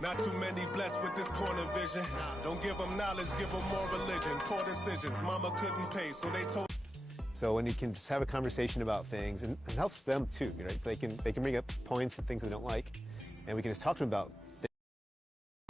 Not too many blessed with this corner vision. Don't give them knowledge, give them more religion. Poor decisions, mama couldn't pay, so they told. So when you can just have a conversation about things, and it helps them too, you know, they can bring up points and things they don't like, and we can just talk to them about things.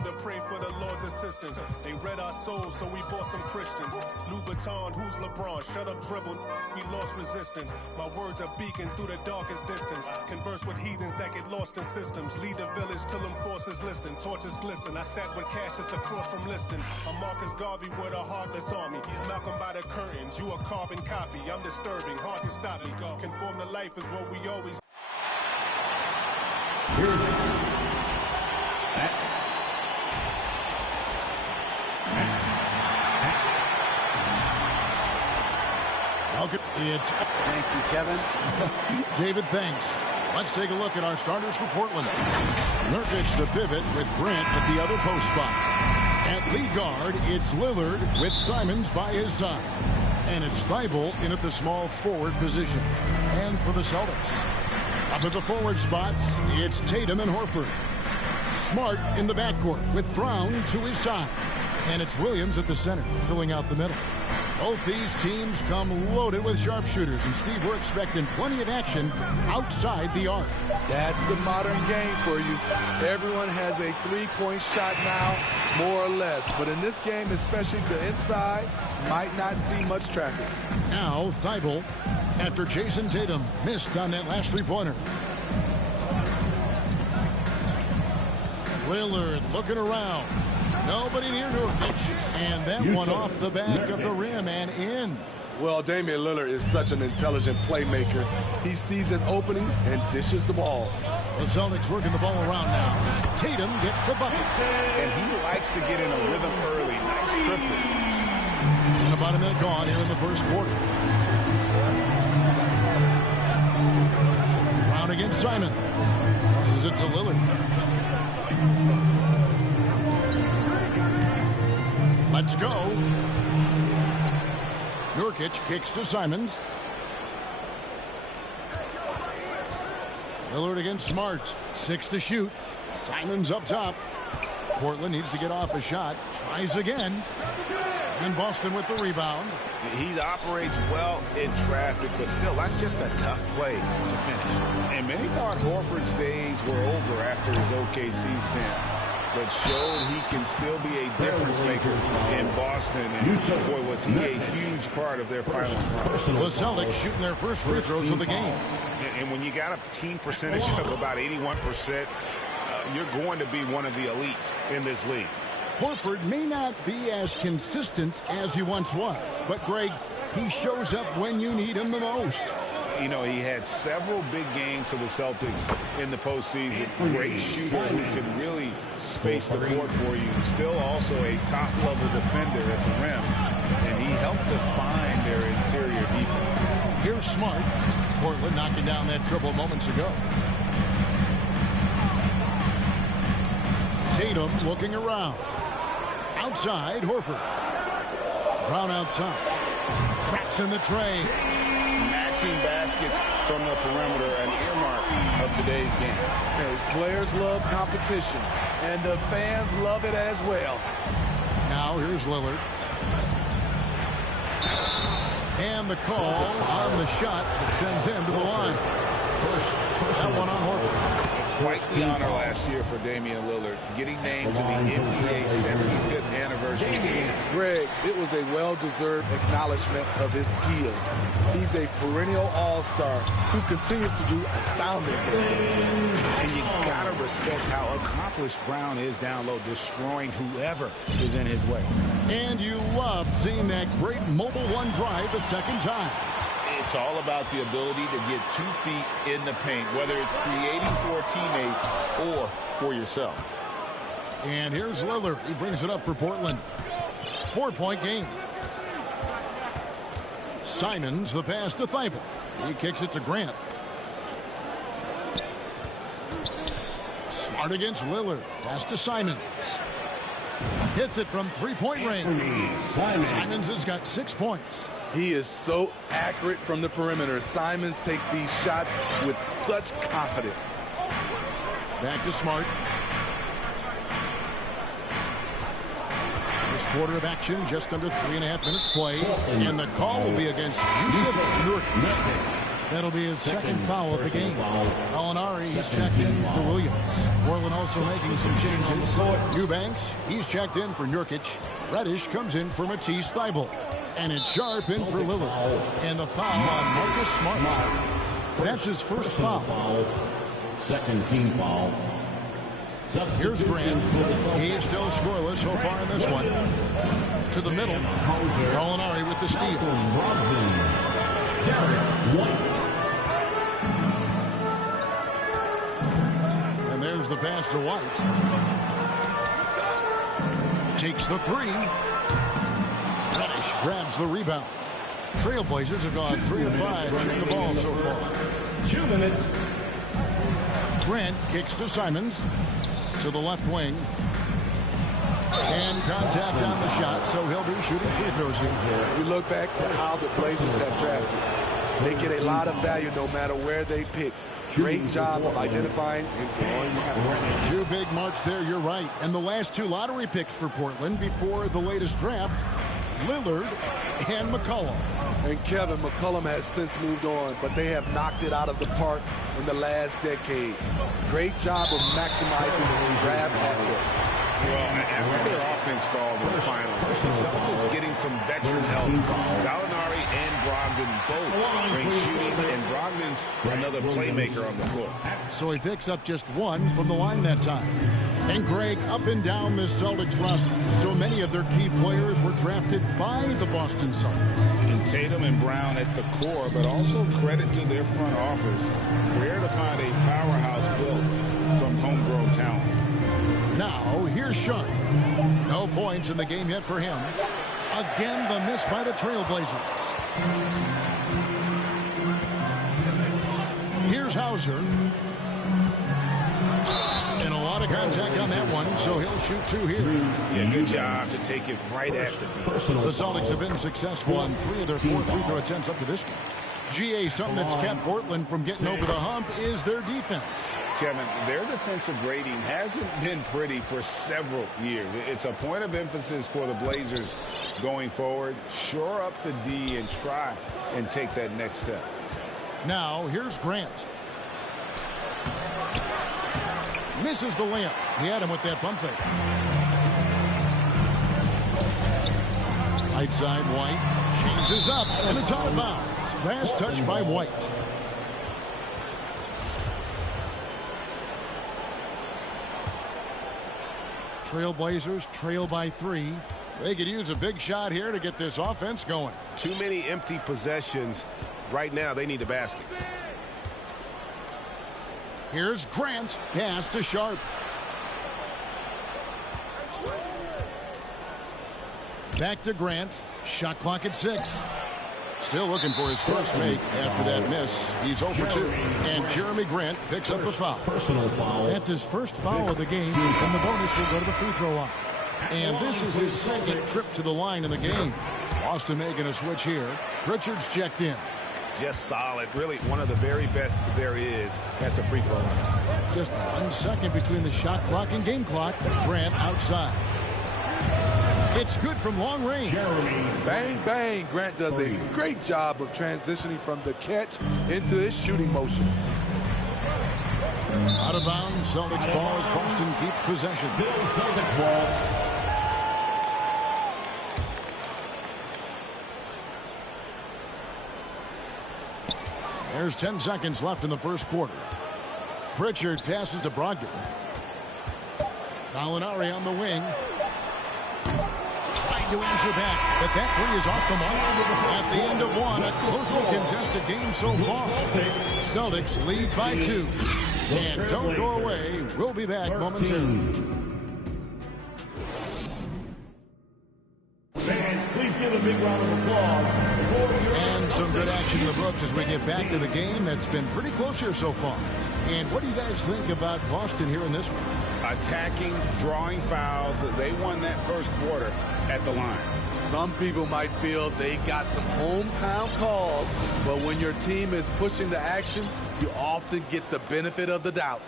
To pray for the Lord's assistance. They read our souls, so we bought some Christians. Louboutin, who's LeBron? Shut up, dribble. We lost resistance. My words are beacon through the darkest distance. Converse with heathens that get lost in systems. Lead the village till them forces listen. Torches glisten. I sat with Cassius across from Liston. I'm Marcus Garvey with a heartless army. Malcolm by the curtains. You a carbon copy. I'm disturbing. Hard to stop me. Conform to life is what we always. Thank you, Kevin. David, thanks. Let's take a look at our starters for Portland. Nurkic the pivot with Grant at the other post spot. At lead guard, it's Lillard with Simons by his side. And it's Thibault in at the small forward position. And for the Celtics, up at the forward spots, it's Tatum and Horford. Smart in the backcourt with Brown to his side. And it's Williams at the center, filling out the middle. Both these teams come loaded with sharpshooters, and Steve, we're expecting plenty of action outside the arc. That's the modern game for you. Everyone has a three-point shot now, more or less. But in this game, especially the inside, might not see much traffic. Now Thibault, after Jason Tatum missed on that last three-pointer. Lillard looking around. Nobody near Nurkic. And that one off the back of the rim and in. Well, Damian Lillard is such an intelligent playmaker. He sees an opening and dishes the ball. The Celtics working the ball around now. Tatum gets the bucket. And he likes to get in a rhythm early. Nice triple. And about a minute gone here in the first quarter. Brown against Simon. Passes it to Lillard. Let's go. Nurkic kicks to Simons. Lillard against Smart. 6 to shoot. Simons up top. Portland needs to get off a shot. Tries again. And Boston with the rebound. He operates well in traffic, but still, that's just a tough play to finish. And many thought Horford's days were over after his OKC stint, but showed he can still be a difference maker in Boston. And boy, was he a huge part of their final run. The Celtics shooting their first free throws of the game. And when you got a team percentage of about 81%, you're going to be one of the elites in this league. Horford may not be as consistent as he once was, but Greg, he shows up when you need him the most. You know, he had several big games for the Celtics in the postseason. Great shooter who could really space the board for you. Still also a top-level defender at the rim. And he helped define their interior defense. Here's Smart. Portland knocking down that triple moments ago. Tatum looking around. Outside, Horford. Brown outside. Traps in the tray. Matching baskets from the perimeter, an earmark of today's game. Okay, players love competition, and the fans love it as well. Now here's Lillard. And the call on the shot that sends him to the line. That one on Horford. Quite the honor last year for Damian Lillard, getting named to the NBA 75th anniversary team. Greg, it was a well-deserved acknowledgement of his skills. He's a perennial all-star who continues to do astounding things. And you gotta respect how accomplished Brown is down low, destroying whoever is in his way. And you love seeing that great mobile one drive a second time. It's all about the ability to get 2 feet in the paint, whether it's creating for a teammate or for yourself. And here's Lillard. He brings it up for Portland. 4-point game. Simons, the pass to Thibault. He kicks it to Grant. Smart against Lillard. Pass to Simons. Hits it from 3-point range. Simons has got 6 points. He is so accurate from the perimeter. Simons takes these shots with such confidence. Back to Smart. quarter of action, just under 3.5 minutes played. And the call will be against Jus Por Punn. That'll be his second foul of the game. Alinari, he's checked in for Williams. Portland also making some changes. Eubanks, he's checked in for Nurkic. Reddish comes in for Matisse Thybulle. And it's Sharp in for Lillard. And the foul on Marcus Smart. That's his first foul. Second team foul. Here's Grant. He's still scoreless so far in this one. To the middle. Alinari with the steal. And there's the pass to White. Takes the three. Reddish grabs the rebound. Trailblazers have gone 3 of 5 shooting the ball so far. 2 minutes. Grant kicks to Simons. To the left wing. And contact on the shot, so he'll be shooting free throws here. We look back at how the Blazers have drafted. They get a lot of value no matter where they pick. Great job of identifying and drawing talent. 2 big marks there, you're right. And the last 2 lottery picks for Portland before the latest draft, Lillard and McCollum. And Kevin, McCollum has since moved on, but they have knocked it out of the park in the last decade. Great job of maximizing draft assets. Well, after their offense stalled in the finals, the Celtics getting some veteran help. Gallinari and Brogdon both bring shooting, and Brogdon's another playmaker on the floor. So he picks up just 1 from the line that time. And Greg, up and down this Celtics roster, so many of their key players were drafted by the Boston Celtics. And Tatum and Brown at the core, but also credit to their front office. Rare to find a powerhouse built from homegrown talent. Now, here's Sharp. No points in the game yet for him. Again, the miss by the Trailblazers. Here's Hauser. And a lot of contact on that one, so he'll shoot 2 here. Yeah, good job to take it right at the Celtics have been successful on 3 of their 4 free throw attempts up to this point. GA, something that's kept Portland from getting over the hump is their defense. Kevin, their defensive rating hasn't been pretty for several years. It's a point of emphasis for the Blazers going forward. Shore up the D and try and take that next step. Now, here's Grant. Misses the layup. He had him with that bump fake. Right side, White. Changes up, and it's out of bounds. Last touch by White. Trailblazers trail by 3. They could use a big shot here to get this offense going. Too many empty possessions. Right now, they need a basket. Here's Grant. Pass to Sharp. Back to Grant. Shot clock at 6. Still looking for his first make after that miss. He's 0 for 2. And Jeremy Grant picks up the foul. Personal foul. That's his first foul of the game, and the bonus will go to the free throw line. And this is his second trip to the line in the game. Boston making a switch here. Pritchard's checked in. Just solid. Really one of the very best there is at the free throw line. Just 1 second between the shot clock and game clock. Grant outside. It's good from long range. Bang, bang. Grant does a great job of transitioning from the catch into his shooting motion. Out of bounds, Celtics ball as Boston keeps possession. Celtics ball. There's 10 seconds left in the first quarter. Pritchard passes to Brogdon. Gallinari on the wing. Trying to answer back, but that 3 is off the mark. At the end of 1, a closely contested game so far. Celtics lead by 2. And don't go away. We'll be back momentarily. Fans, please give a big round of applause. And some good action in the books as we get back to the game that's been pretty close here so far. And what do you guys think about Boston here in this one? Attacking, drawing fouls. They won that first quarter at the line. Some people might feel they got some hometown calls, but when your team is pushing the action, you often get the benefit of the doubt.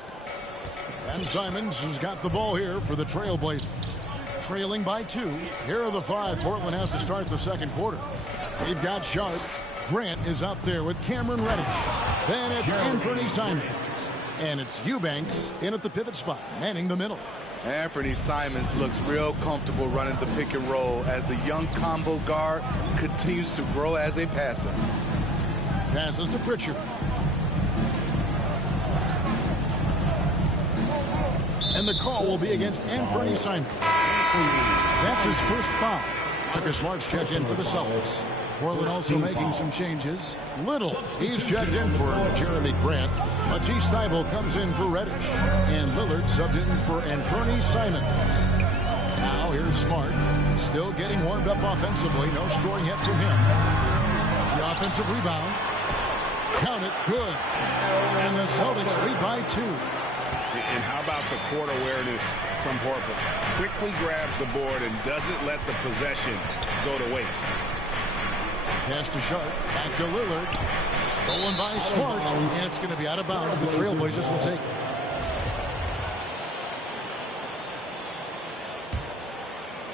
And Simons has got the ball here for the Trailblazers. trailing by 2. Here are the 5 Portland has to start the second quarter. They've got Sharp. Grant is out there with Cameron Reddish. Then it's Anthony Simons. And it's Eubanks in at the pivot spot, manning the middle. Anthony Simons looks real comfortable running the pick and roll as the young combo guard continues to grow as a passer. Passes to Pritchard. And the call will be against Anthony Simons. That's his first foul. Marcus Smart's checked in for the Celtics. Portland also making some changes. Little, he's checked in for Jeremy Grant. Matisse Thybulle comes in for Reddish. And Lillard subbed in for Anthony Simons. Now here's Smart. Still getting warmed up offensively. No scoring hit from him. The offensive rebound. Count it, good. And the Celtics lead by 2. And how about the court awareness from Horford? Quickly grabs the board and doesn't let the possession go to waste. Pass to Sharp, back to Lillard. Stolen by Smart, and it's going to be out of bounds. The Trailblazers will take it.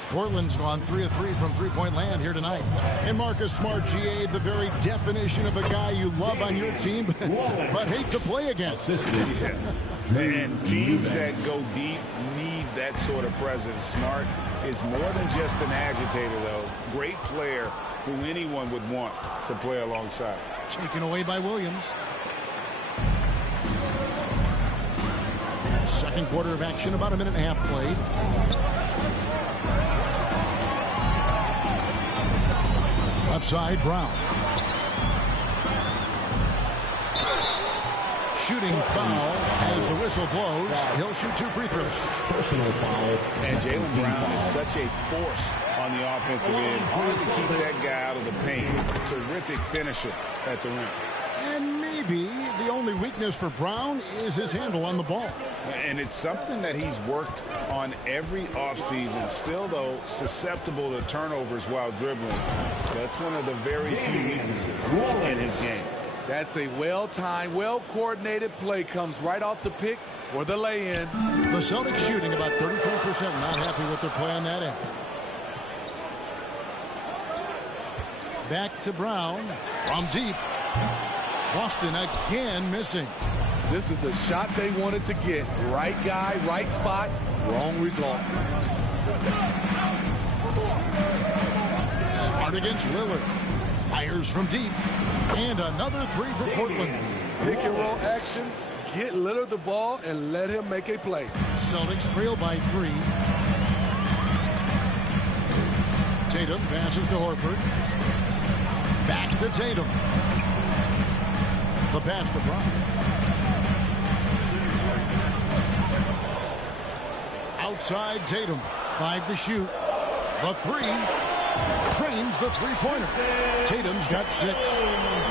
Portland's gone 3 of 3 from three-point land here tonight. And Marcus Smart, GA, the very definition of a guy you love on your team, but hate to play against. Yeah. And teams that go deep need that sort of presence. Smart is more than just an agitator, though. Great player who anyone would want to play alongside. Taken away by Williams. Second quarter of action, about a minute and a half played. Left side, Brown. Shooting foul as the whistle blows. He'll shoot 2 free throws. Personal foul. And Jaylen Brown is such a force on the offensive end. Hard to keep that guy out of the paint. Terrific finisher at the rim. And maybe the only weakness for Brown is his handle on the ball. And it's something that he's worked on every offseason. Still, though, susceptible to turnovers while dribbling. That's one of the very few weaknesses in his game. That's a well-timed, well-coordinated play. Comes right off the pick for the lay-in. The Celtics shooting about 33%. Not happy with their play on that end. Back to Brown from deep. Boston again missing. This is the shot they wanted to get. Right guy, right spot, wrong result. Smart against Lillard. Fires from deep. And another 3 for Portland. Pick and roll action. Get Lillard the ball and let him make a play. Celtics trail by 3. Tatum passes to Horford. Back to Tatum. The pass to Brown. Outside Tatum. 5 to shoot. The 3. Trains the three-pointer. Tatum's got 6.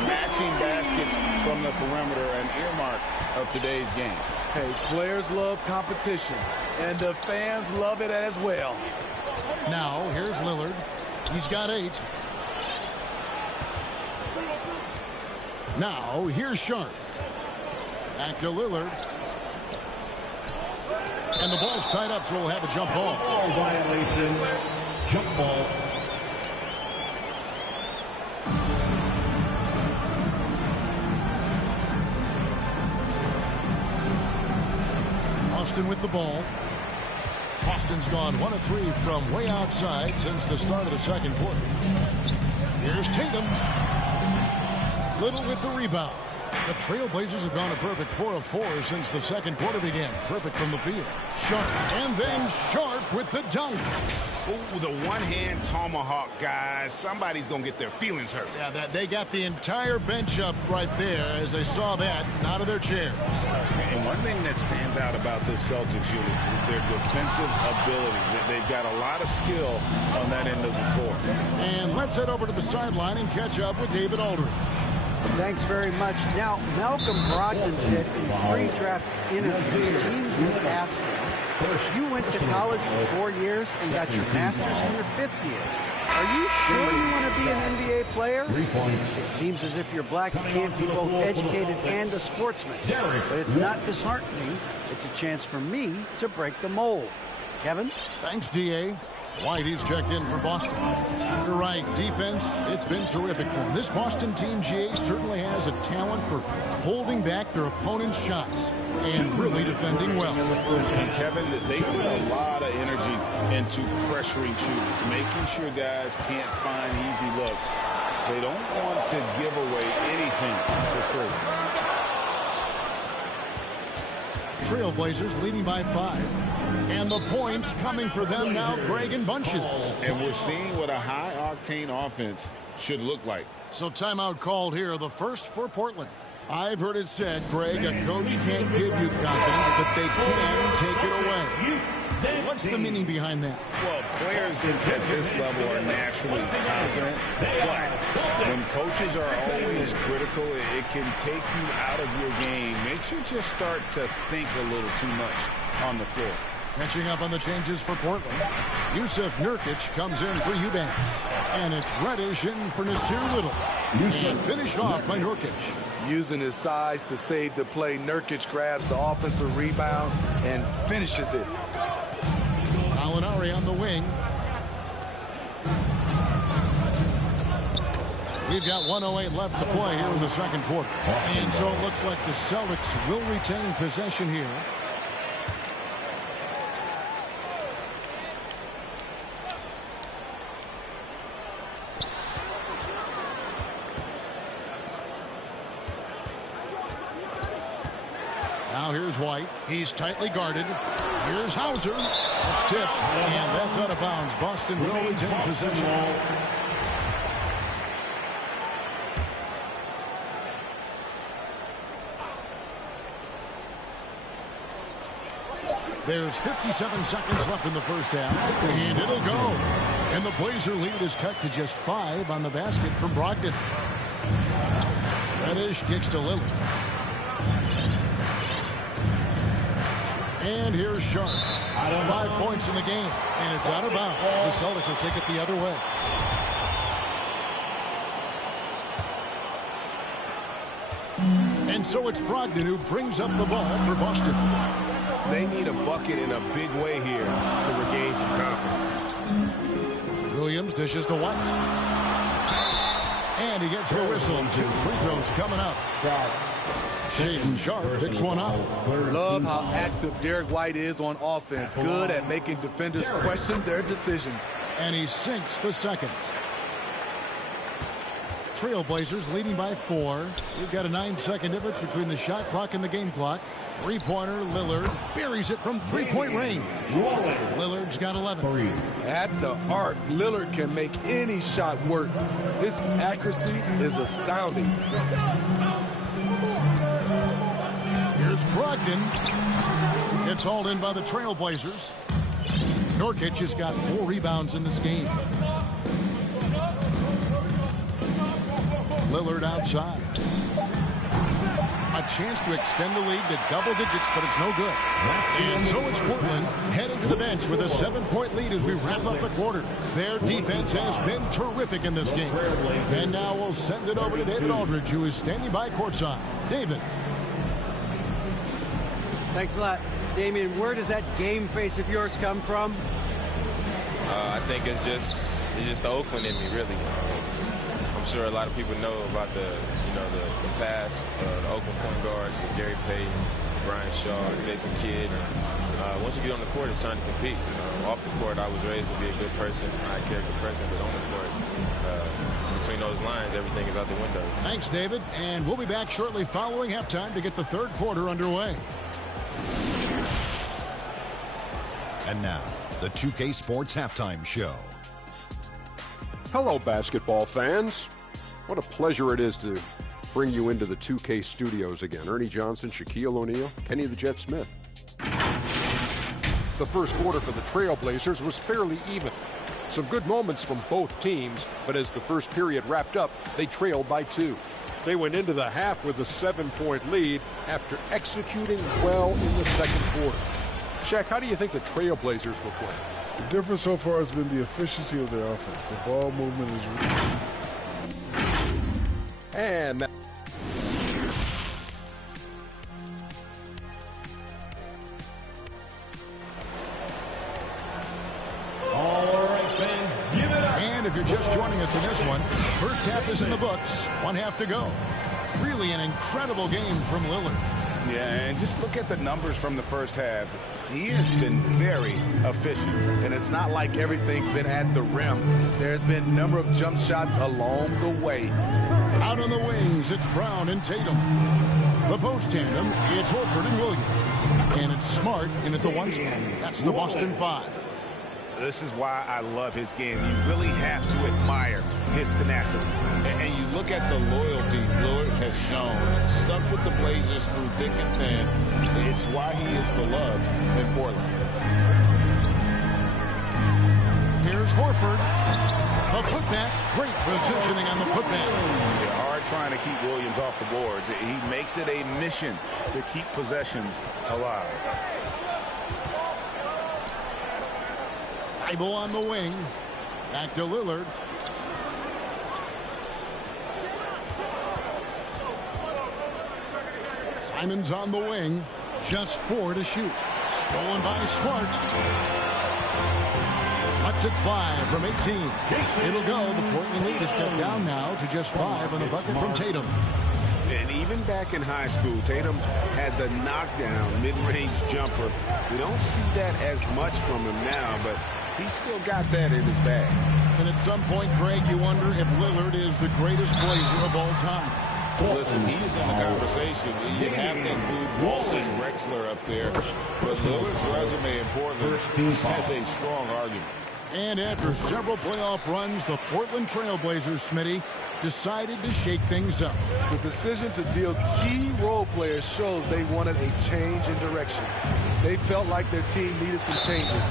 Matching baskets from the perimeter, an earmark of today's game. Hey, players love competition, and the fans love it as well. Now, here's Lillard. He's got 8. Now, here's Sharp. Back to Lillard. And the ball's tied up, so we'll have a jump ball. Ball violation. Jump ball. Austin with the ball. Austin's gone 1 of 3 from way outside since the start of the second quarter. Here's Tatum. Little with the rebound. The Trailblazers have gone a perfect 4 of 4 since the second quarter began. Perfect from the field. Sharp. And then Sharp with the dunk. Oh, the one-hand tomahawk, guys. Somebody's going to get their feelings hurt. Yeah, they got the entire bench up right there as they saw that and out of their chairs. And one thing that stands out about this Celtics unit is their defensive ability. They've got a lot of skill on that end of the floor. And let's head over to the sideline and catch up with David Aldridge. Thanks very much. Now, Malcolm Brogdon said in pre-draft interviews, teams would ask him, you went to college for 4 years and got your master's in your 5th year. Are you sure you want to be an NBA player? 3 points. It seems as if you're black, you can't be both educated and a sportsman. But it's not disheartening. It's a chance for me to break the mold. Kevin? Thanks, D.A. White, he's checked in for Boston. You're right, defense, it's been terrific for them. This Boston team, GA, certainly has a talent for holding back their opponent's shots and really defending well. And Kevin, they put a lot of energy into pressuring shooters, making sure guys can't find easy looks. They don't want to give away anything for free. Trailblazers leading by 5. And the points coming for them now, Greg and Bunches. And we're seeing what a high-octane offense should look like. So timeout called here, the first for Portland. I've heard it said, Greg, a coach can't give you confidence, but they can take it away. What's the meaning behind that? Well, players at this level are naturally confident, but when coaches are always critical, it can take you out of your game. Makes you just start to think a little too much on the floor. Catching up on the changes for Portland. Yusuf Nurkic comes in for Eubanks. And it's Reddish in for Nasir Little. And finished off by Nurkic. Using his size to save the play, Nurkic grabs the offensive rebound and finishes it. Gallinari on the wing. We've got 1:08 left to play here in the second quarter. And so it looks like the Celtics will retain possession here. Now here's White. He's tightly guarded. Here's Hauser. It's tipped, and that's out of bounds. Boston will retain possession. There's 57 seconds left in the first half, and it'll go. And the Blazer lead is cut to just 5 on the basket from Brogdon. Reddish kicks to Lillard. And here's Sharp. 5 points in the game, and it's out of bounds. The Celtics will take it the other way. And so it's Brogdon who brings up the ball for Boston. They need a bucket in a big way here to regain some confidence. Williams dishes to White. And he gets the whistle. 2 free throws coming up. Shaden Sharp picks one up. Love how active Derek White is on offense. Good at making defenders question their decisions. And he sinks the second. Trailblazers leading by 4. We've got a 9-second difference between the shot clock and the game clock. Three-pointer, Lillard buries it from three-point range. Lillard's got 11. At the arc, Lillard can make any shot work. His accuracy is astounding. Here's Brogdon. It's hauled in by the Trailblazers. Nurkic has got 4 rebounds in this game. Lillard outside. A chance to extend the lead to double digits, but it's no good. And so it's Portland heading to the bench with a 7-point lead as we wrap up the quarter. Their defense has been terrific in this game. And now we'll send it over to David Aldridge, who is standing by courtside. David. Thanks a lot. Damian, where does that game face of yours come from? I think it's just the Oakland in me, really. I'm sure a lot of people know about the past, the Oakland point guards with Gary Payton, Brian Shaw, Jason Kidd. And once you get on the court, it's trying to compete. Off the court, I was raised to be a good person, high character person, but on the court, between those lines, everything is out the window. Thanks, David. And we'll be back shortly following halftime to get the third quarter underway. And now, the 2K Sports Halftime Show. Hello, basketball fans. What a pleasure it is to bring you into the 2K studios again. Ernie Johnson, Shaquille O'Neal, Kenny the Jet Smith. The first quarter for the Trailblazers was fairly even. Some good moments from both teams, but as the first period wrapped up, they trailed by 2. They went into the half with a 7-point lead after executing well in the second quarter. Shaq, how do you think the Trailblazers will play? The difference so far has been the efficiency of their offense. The ball movement is and that All if you're just joining us in this one, first half is in the books. 1 half to go. Really an incredible game from Lillard. Yeah, and just look at the numbers from the first half. He has been very efficient. And it's not like everything's been at the rim. There's been a number of jump shots along the way. Out on the wings, it's Brown and Tatum. The post tandem, it's Horford and Williams. And it's Smart in at the 1 spot. That's the Boston 5. This is why I love his game. You really have to admire his tenacity. And you look at the loyalty Lillard has shown. Stuck with the Blazers through thick and thin. It's why he is beloved in Portland. Here's Horford. A putback. Great positioning on the putback. Yeah, hard trying to keep Williams off the boards. He makes it a mission to keep possessions alive. Thibault on the wing. Back to Lillard. Simons on the wing. Just 4 to shoot. Stolen by Smart. Cuts at 5 from 18. It'll go. The Portland lead is cut down now to just 5 on the bucket from Tatum. And even back in high school, Tatum had the knockdown mid-range jumper. We don't see that as much from him now, but he's still got that in his bag. And at some point, Greg, you wonder if Lillard is the greatest Blazer of all time. Listen, he's in the conversation. You have to include Walt and Drexler up there. But Lillard's resume in Portland has a strong argument. And after several playoff runs, the Portland Trailblazers, Smitty, decided to shake things up. The decision to deal key role players shows they wanted a change in direction. They felt like their team needed some changes.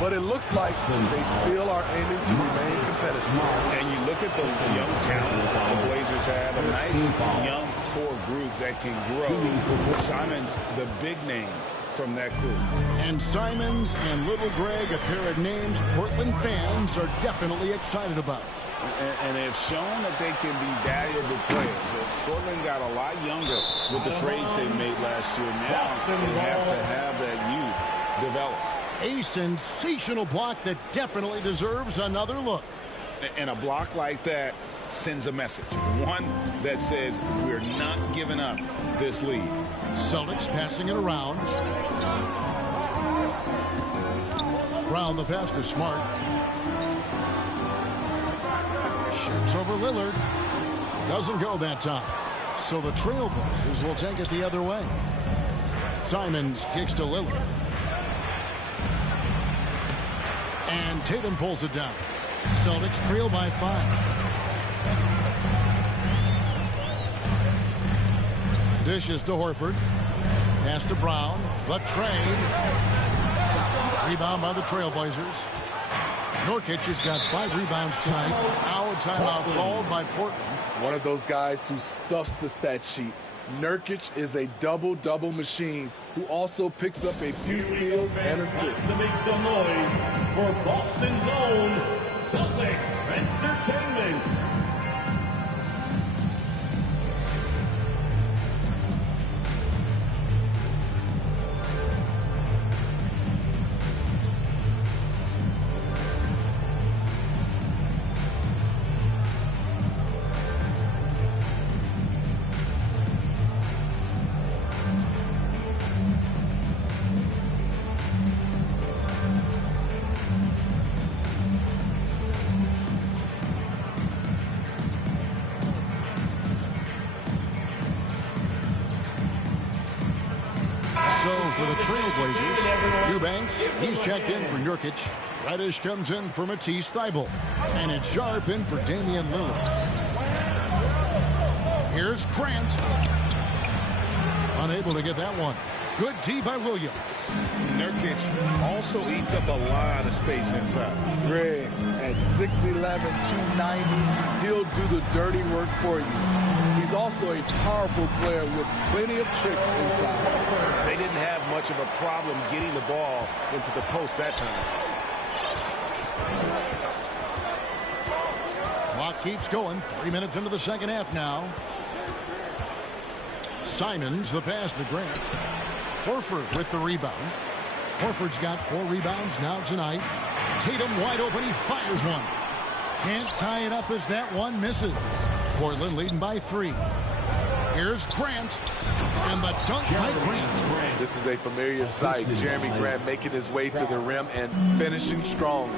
But it looks like they still are aiming to remain competitive. And you look at the young talent the Blazers have, a nice young core group that can grow. Simons, the big name from that group. And Simons and Little Greg, a pair of names Portland fans are definitely excited about. And they've shown that they can be valuable players. Portland got a lot younger with the trades they made last year. Now they have to have that youth develop. A sensational block that definitely deserves another look. And a block like that sends a message. One that says we're not giving up this lead. Celtics passing it around. Brown the pass to Smart. Shoots over Lillard. Doesn't go that time. So the Trailblazers will take it the other way. Simons kicks to Lillard. And Tatum pulls it down. Celtics trail by 5. Dishes to Horford. Pass to Brown. The trade. Rebound by the Trailblazers. Nurkic has got 5 rebounds tonight. Now a timeout called by Portland. One of those guys who stuffs the stat sheet. Nurkic is a double-double machine who also picks up a few steals and assists. To make some noise for Boston's own Celtics Entertainment. For the Trailblazers, Eubanks, he's checked in for Nurkic. Reddish comes in for Matisse Thybulle. And it's Sharp in for Damian Lillard. Here's Grant. Unable to get that one. Good D by Williams. Nurkic also eats up a lot of space inside. Greg, at 6'11", 290, he'll do the dirty work for you. He's also a powerful player with plenty of tricks inside. They didn't have much of a problem getting the ball into the post that time. Clock keeps going. 3 minutes into the second half now. Simons, the pass to Grant. Horford with the rebound. Horford's got 4 rebounds now tonight. Tatum wide open. He fires one. Can't tie it up as that one misses. Portland leading by 3. Here's Grant, and the dunk by Grant. This is a familiar sight. Jeremy Grant making his way to the rim and finishing strong.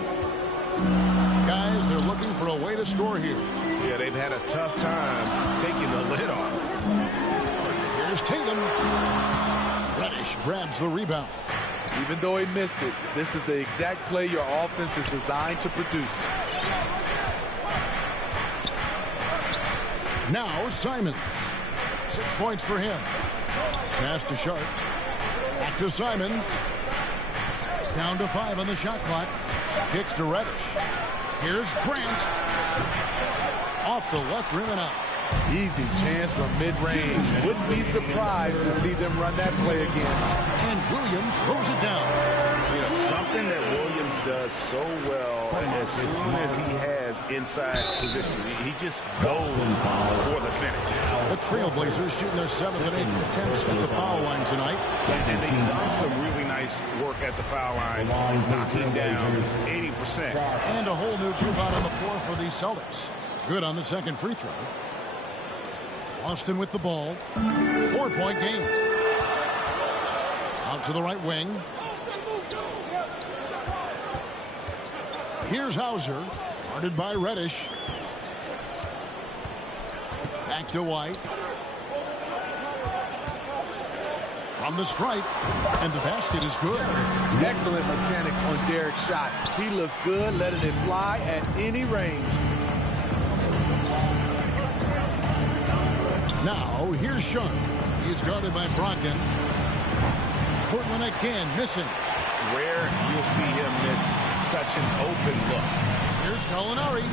Guys, they're looking for a way to score here. Yeah, they've had a tough time taking the lid off. Here's Tatum. Reddish grabs the rebound. Even though he missed it, this is the exact play your offense is designed to produce. Now Simons. 6 points for him. Pass to Sharp. Back to Simons. Down to 5 on the shot clock. Kicks to Reddish. Here's Grant. Off the left rim and out. Easy chance from mid-range. Wouldn't be surprised to see them run that play again. And Williams throws it down. You know, something that Williams does so well, and as soon as he has inside position, he just goes for the finish. The Trailblazers shooting their 7th and 8th attempts at the foul line tonight. And they've done some really nice work at the foul line, knocking down 80%. And a whole new group out on the floor for the Celtics. Good on the second free throw. Austin with the ball. 4-point game. Out to the right wing. Here's Hauser. Guarded by Reddish. Back to White. From the stripe. And the basket is good. Excellent mechanics on Derek's shot. He looks good, letting it fly at any range. Now, here's Sharp. He's guarded by Brogdon. Portland again missing. Rare you'll see him miss such an open look. Here's Gallinari.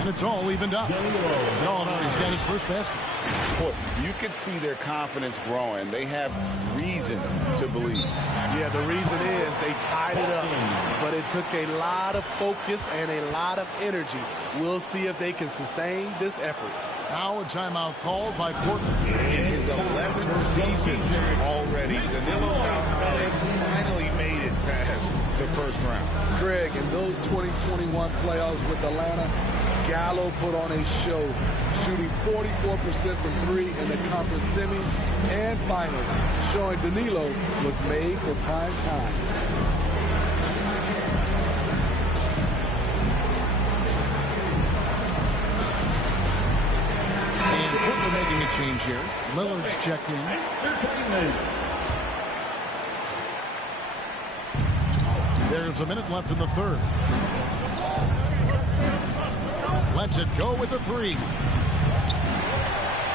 And it's all evened up. Gallinari's got his first basket. Boy, you can see their confidence growing. They have reason to believe. Yeah, the reason is they tied it up. But it took a lot of focus and a lot of energy. We'll see if they can sustain this effort. Now a timeout called by Portland. In his 11th season already, Danilo Gallinari finally made it past the first round. Greg, in those 2021 playoffs with Atlanta, Gallo put on a show, shooting 44% from 3 in the conference semis and finals, showing Danilo was made for prime time. Portland making a change here. Lillard's checked in. There's a minute left in the third. Lets it go with the 3.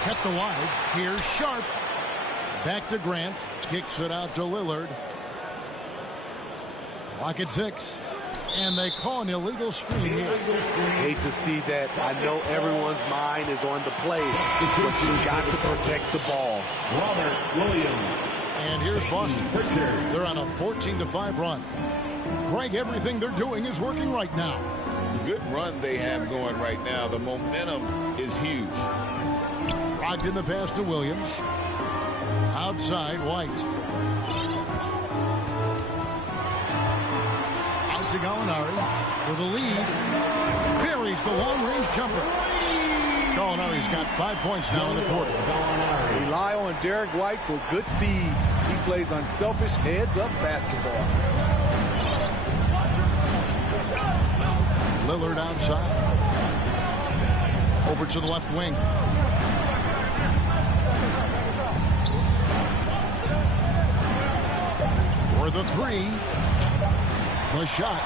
Kept alive. Here's Sharp. Back to Grant. Kicks it out to Lillard. Clock at 6. And they call an illegal screen here. Hate to see that. I know everyone's mind is on the play, but you got to protect the ball. Robert Williams. And here's Boston. They're on a 14-5 run. Greg, everything they're doing is working right now. Good run they have going right now. The momentum is huge. Rocked in the pass to Williams. Outside, White. To Gallinari for the lead. Buries the long-range jumper. Gallinari's got 5 points now in the quarter. Rely on Derek White for good feeds. He plays unselfish heads-up basketball. Lillard outside. Over to the left wing. For the 3. The shot,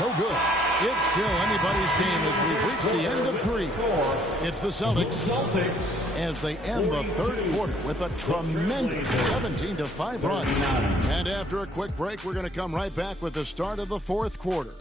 no good. It's still anybody's game as we've reached the end of 3. It's the Celtics as they end the third quarter with a tremendous 17-5 run. And after a quick break, we're going to come right back with the start of the fourth quarter.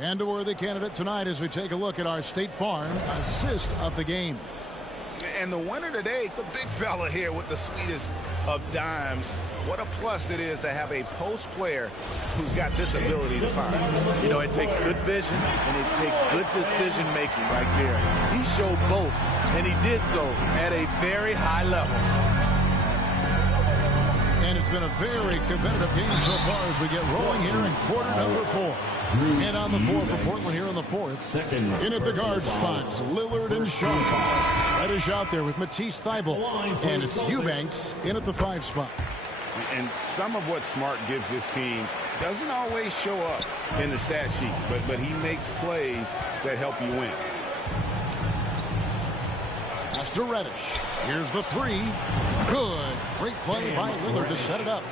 And a worthy candidate tonight as we take a look at our State Farm assist of the game. And the winner today, the big fella here with the sweetest of dimes. What a plus it is to have a post player who's got this ability to find. You know, it takes good vision and it takes good decision making right there. He showed both, and he did so at a very high level. And it's been a very competitive game so far as we get rolling here in quarter number 4. And on the floor for Portland here in the 4th. In at the guard spots, Lillard and Shaw. Reddish out there with Matisse Thybulle. And it's Eubanks in at the 5 spot. And some of what Smart gives this team doesn't always show up in the stat sheet, but he makes plays that help you win. Pass to Reddish. Here's the 3. Good. Great play by Lillard to set it up.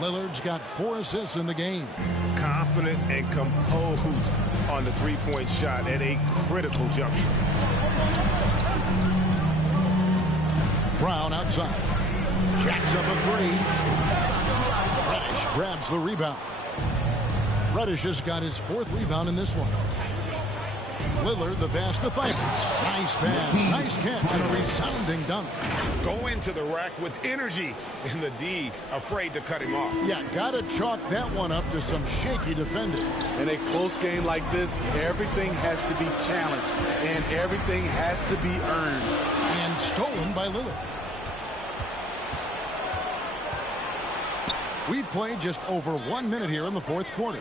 Lillard's got 4 assists in the game. Confident and composed on the three-point shot at a critical juncture. Brown outside. Jacks up a 3. Reddish grabs the rebound. Reddish has got his 4th rebound in this one. Lillard the pass to Thybulle. Nice pass, nice catch, and a resounding dunk. Go into the rack with energy, and the D afraid to cut him off. Yeah, gotta chalk that one up to some shaky defending. In a close game like this, everything has to be challenged, and everything has to be earned. And stolen by Lillard. We've played just over 1 minute here in the 4th quarter.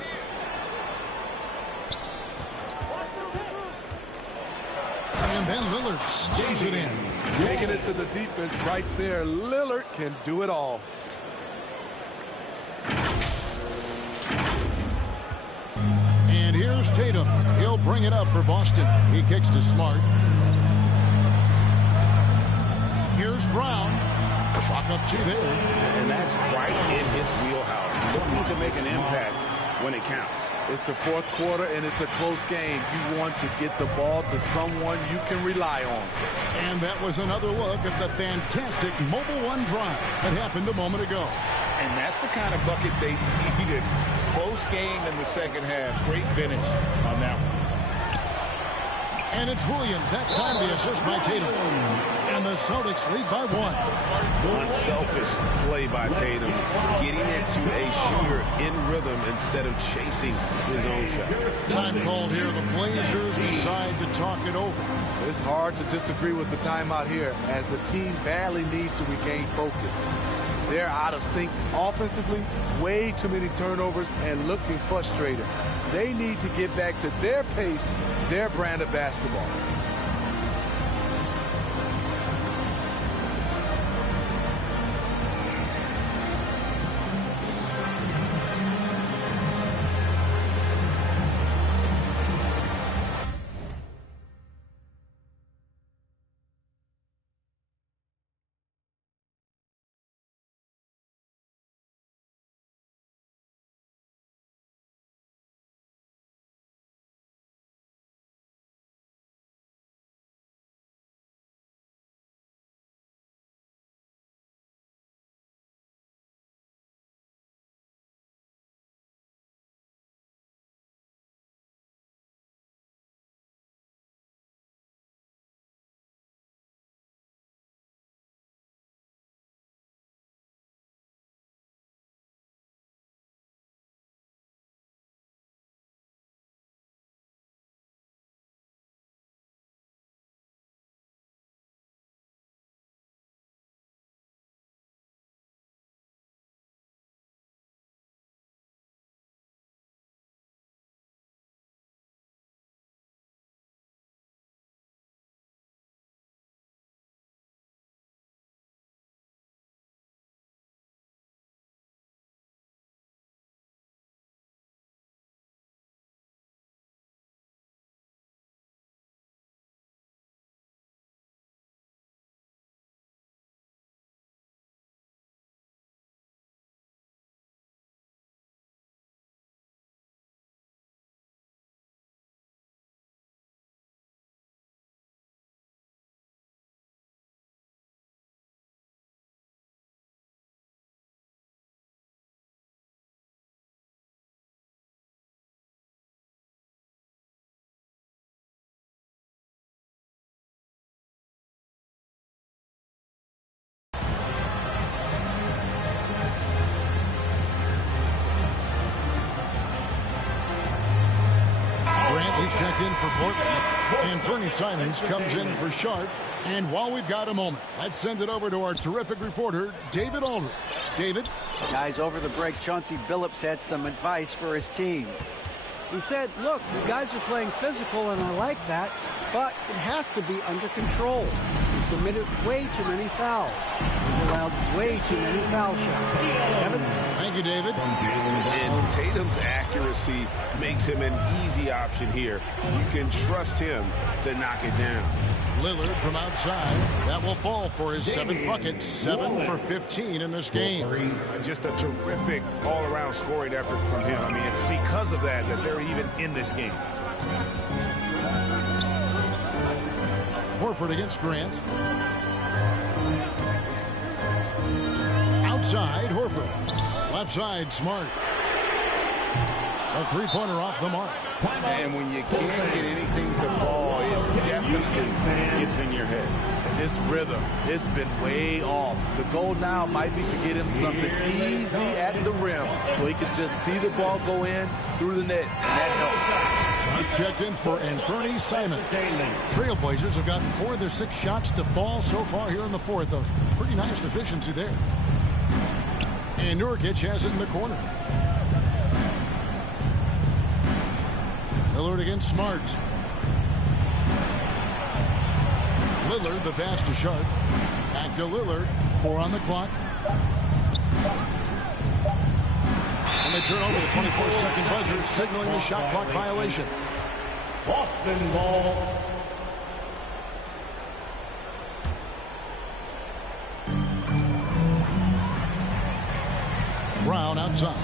And then Lillard slams it in. Taking it to the defense right there. Lillard can do it all. And here's Tatum. He'll bring it up for Boston. He kicks to Smart. Here's Brown. Chalk up 2 there. And that's right in his wheelhouse. Looking to make an impact when it counts. It's the 4th quarter, and it's a close game. You want to get the ball to someone you can rely on. And that was another look at the fantastic Mobile One drive that happened a moment ago. And that's the kind of bucket they needed. Close game in the second half. Great finish on that one. And it's Williams. That time the assist by Tatum. And the Celtics lead by 1. Unselfish play by Tatum. Getting it to a shooter in rhythm instead of chasing his own shot. Time called here. The Blazers decide to talk it over. It's hard to disagree with the timeout here as the team badly needs to regain focus. They're out of sync offensively, way too many turnovers, and looking frustrated. They need to get back to their pace, their brand of basketball. Anfernee Simons comes in for Sharp. And while we've got a moment, let's send it over to our terrific reporter, David Aldridge. David? Guys, over the break, Chauncey Billups had some advice for his team. He said, look, you guys are playing physical, and I like that, but it has to be under control. You've committed way too many fouls. You've allowed way too many foul shots. Kevin? Thank you, David. And Tatum's accuracy makes him an easy option here. You can trust him to knock it down. Lillard from outside. That will fall for his 7th bucket. 7 for 15 in this game. Just a terrific all-around scoring effort from him. I mean, it's because of that they're even in this game. Horford against Grant. Outside, Horford. Left side, Smart. A three-pointer off the mark. And when you can't get anything to fall, it definitely gets in your head. And his rhythm, it's been way off. The goal now might be to get him something easy at the rim so he can just see the ball go in through the net, and that helps. Shots checked in for Anfernee Simons. Trailblazers have gotten 4 of their 6 shots to fall so far here in the 4th. A pretty nice efficiency there. And Nurkic has it in the corner. Lillard against Smart. Lillard, the pass to Sharp. Back to Lillard. 4 on the clock. And they turn over the 24-second buzzer, signaling the shot clock violation. Boston ball. Brown outside.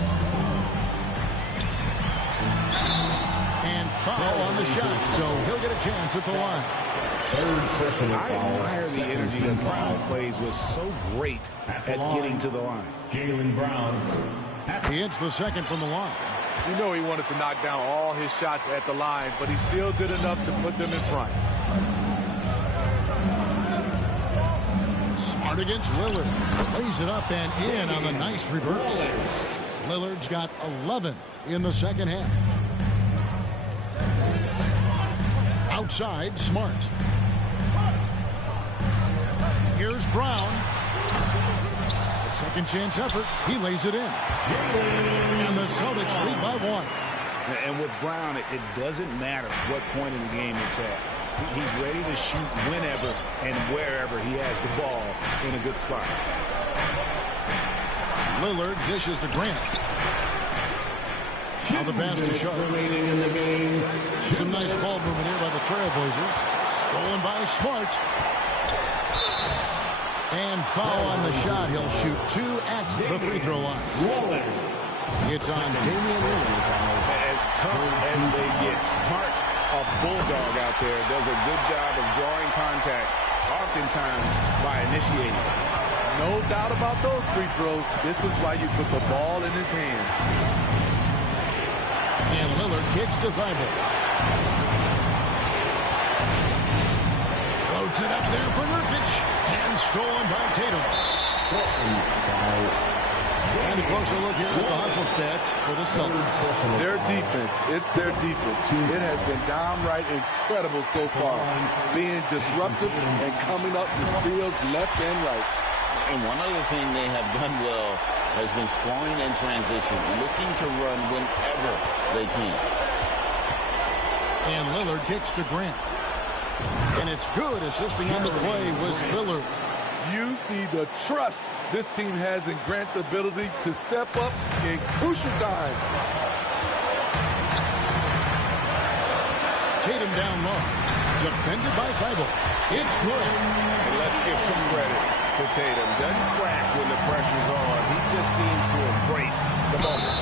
And foul on the shot, so he'll get a chance at the line. I admire the energy that Brown plays, was so great at getting to the line. Jaylen Brown. He hits the second from the line. You know he wanted to knock down all his shots at the line, but he still did enough to put them in front. Smart against Lillard. Lays it up and in on the nice reverse. Lillard's got 11 in the second half. Outside, Smart. Here's Brown. A second chance effort. He lays it in. And the Celtics lead by 1. And with Brown, it doesn't matter what point in the game it's at. He's ready to shoot whenever and wherever he has the ball in a good spot. Lillard dishes to Grant. Now the pass to Sharp. Some nice ball movement here by the Trailblazers. Stolen by Smart. And foul on the shot. He'll shoot 2 at the free throw line. It's on Damian Lillard. As tough as they get, Smart, a bulldog out there, does a good job of drawing contact, oftentimes by initiating. No doubt about those free throws. This is why you put the ball in his hands. And Lillard kicks to Thibault. Floats it up there for Nurkic. And stolen by Tatum. And a closer look here at the hustle stats for the Celtics. Their defense, it's their defense. It has been downright incredible so far. Being disruptive and coming up with steals left and right. And one other thing they have done well has been scoring in transition, looking to run whenever they can. And Lillard kicks to Grant. And it's good. Assisting on the play was Lillard. You see the trust this team has in Grant's ability to step up in crucial times. Tatum down low. Defended by Thibault. It's good. And let's give some credit to Tatum. Doesn't crack when the pressure's on. He just seems to embrace the moment.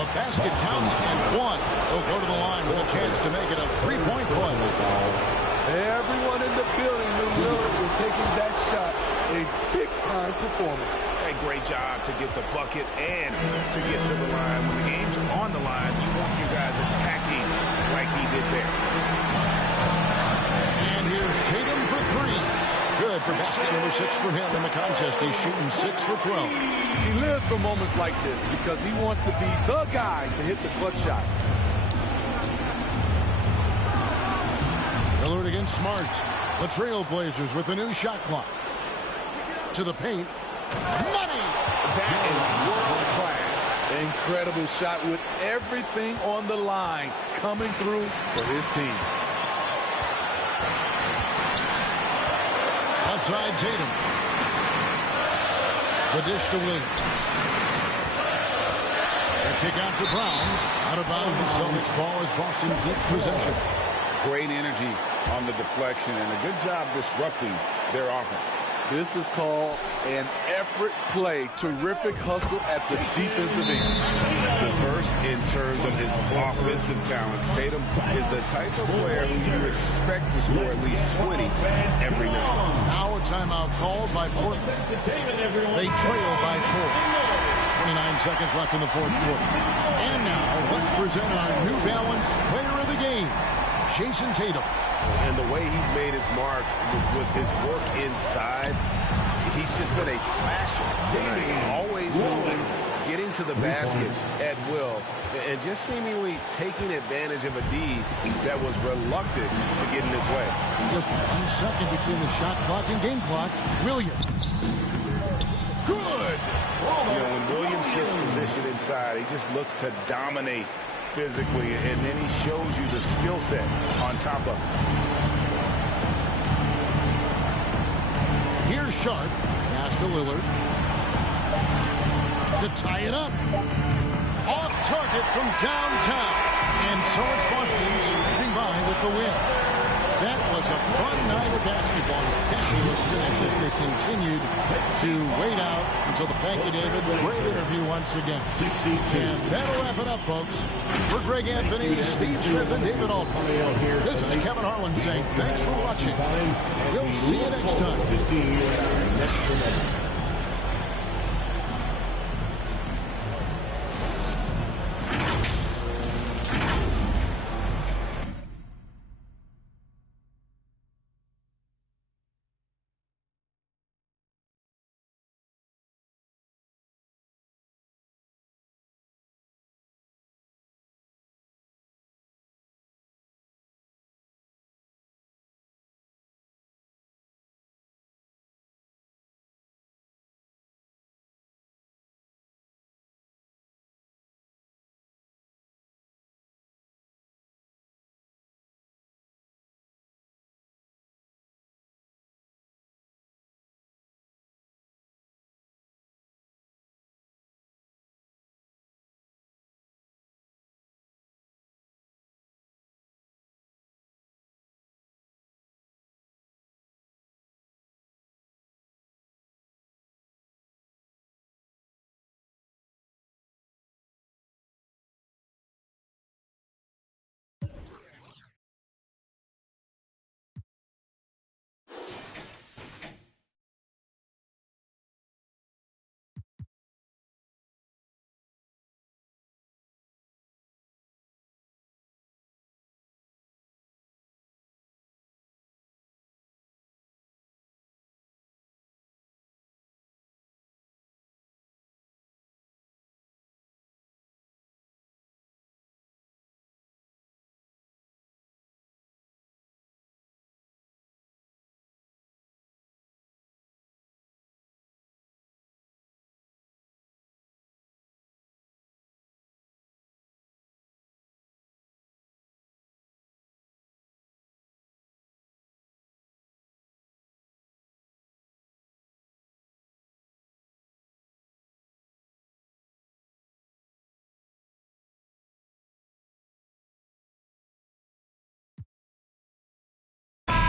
The basket counts and 1. He'll go to the line with a chance to make it a 3-point play. Everyone in the building knew Lillard was taking that shot. A big-time performance. A great job to get the bucket and to get to the line. When the game's on the line, you want your guys attacking like he did there. And here's Tatum for 3. Good for basket number 6 from him in the contest. He's shooting 6 for 12. He lives for moments like this because he wants to be the guy to hit the clutch shot. Lillard against Smart. The Trailblazers with the new shot clock. To the paint. Money! That is world class. Incredible shot with everything on the line coming through for his team. Outside Tatum. The dish to Williams. A kick out to Brown. Out of bounds. The Celtics ball as Boston keeps possession. Great energy on the deflection and a good job disrupting their offense. This is called an effort play. Terrific hustle at the defensive end. Diverse in terms of his offensive talents. Tatum is the type of player who you expect to score at least 20 every night. Now a timeout called by Portland. They trail by 4. 29 seconds left in the fourth quarter. And now let's present our New Balance player of the game, Jason Tatum. And the way he's made his mark with his work inside, he's just been a slasher tonight. Always moving, getting to the basket at will, and just seemingly taking advantage of a D that was reluctant to get in his way. Just 1 second between the shot clock and game clock. Williams. Good! You know, when Williams gets positioned inside, he just looks to dominate physically, and then he shows you the skill set on top of it. Here's Sharp. Pass to Lillard. To tie it up. Off target from downtown. And so it's Boston sweeping by with the win. That was a fun night of basketball. Fabulous finish as they continued to wait out until the Bank of David. Great interview once again. And that'll wrap it up, folks. For Greg Anthony, Steve Smith, and David Aldridge, this is Kevin Harlan saying thanks for watching. We'll see you next time.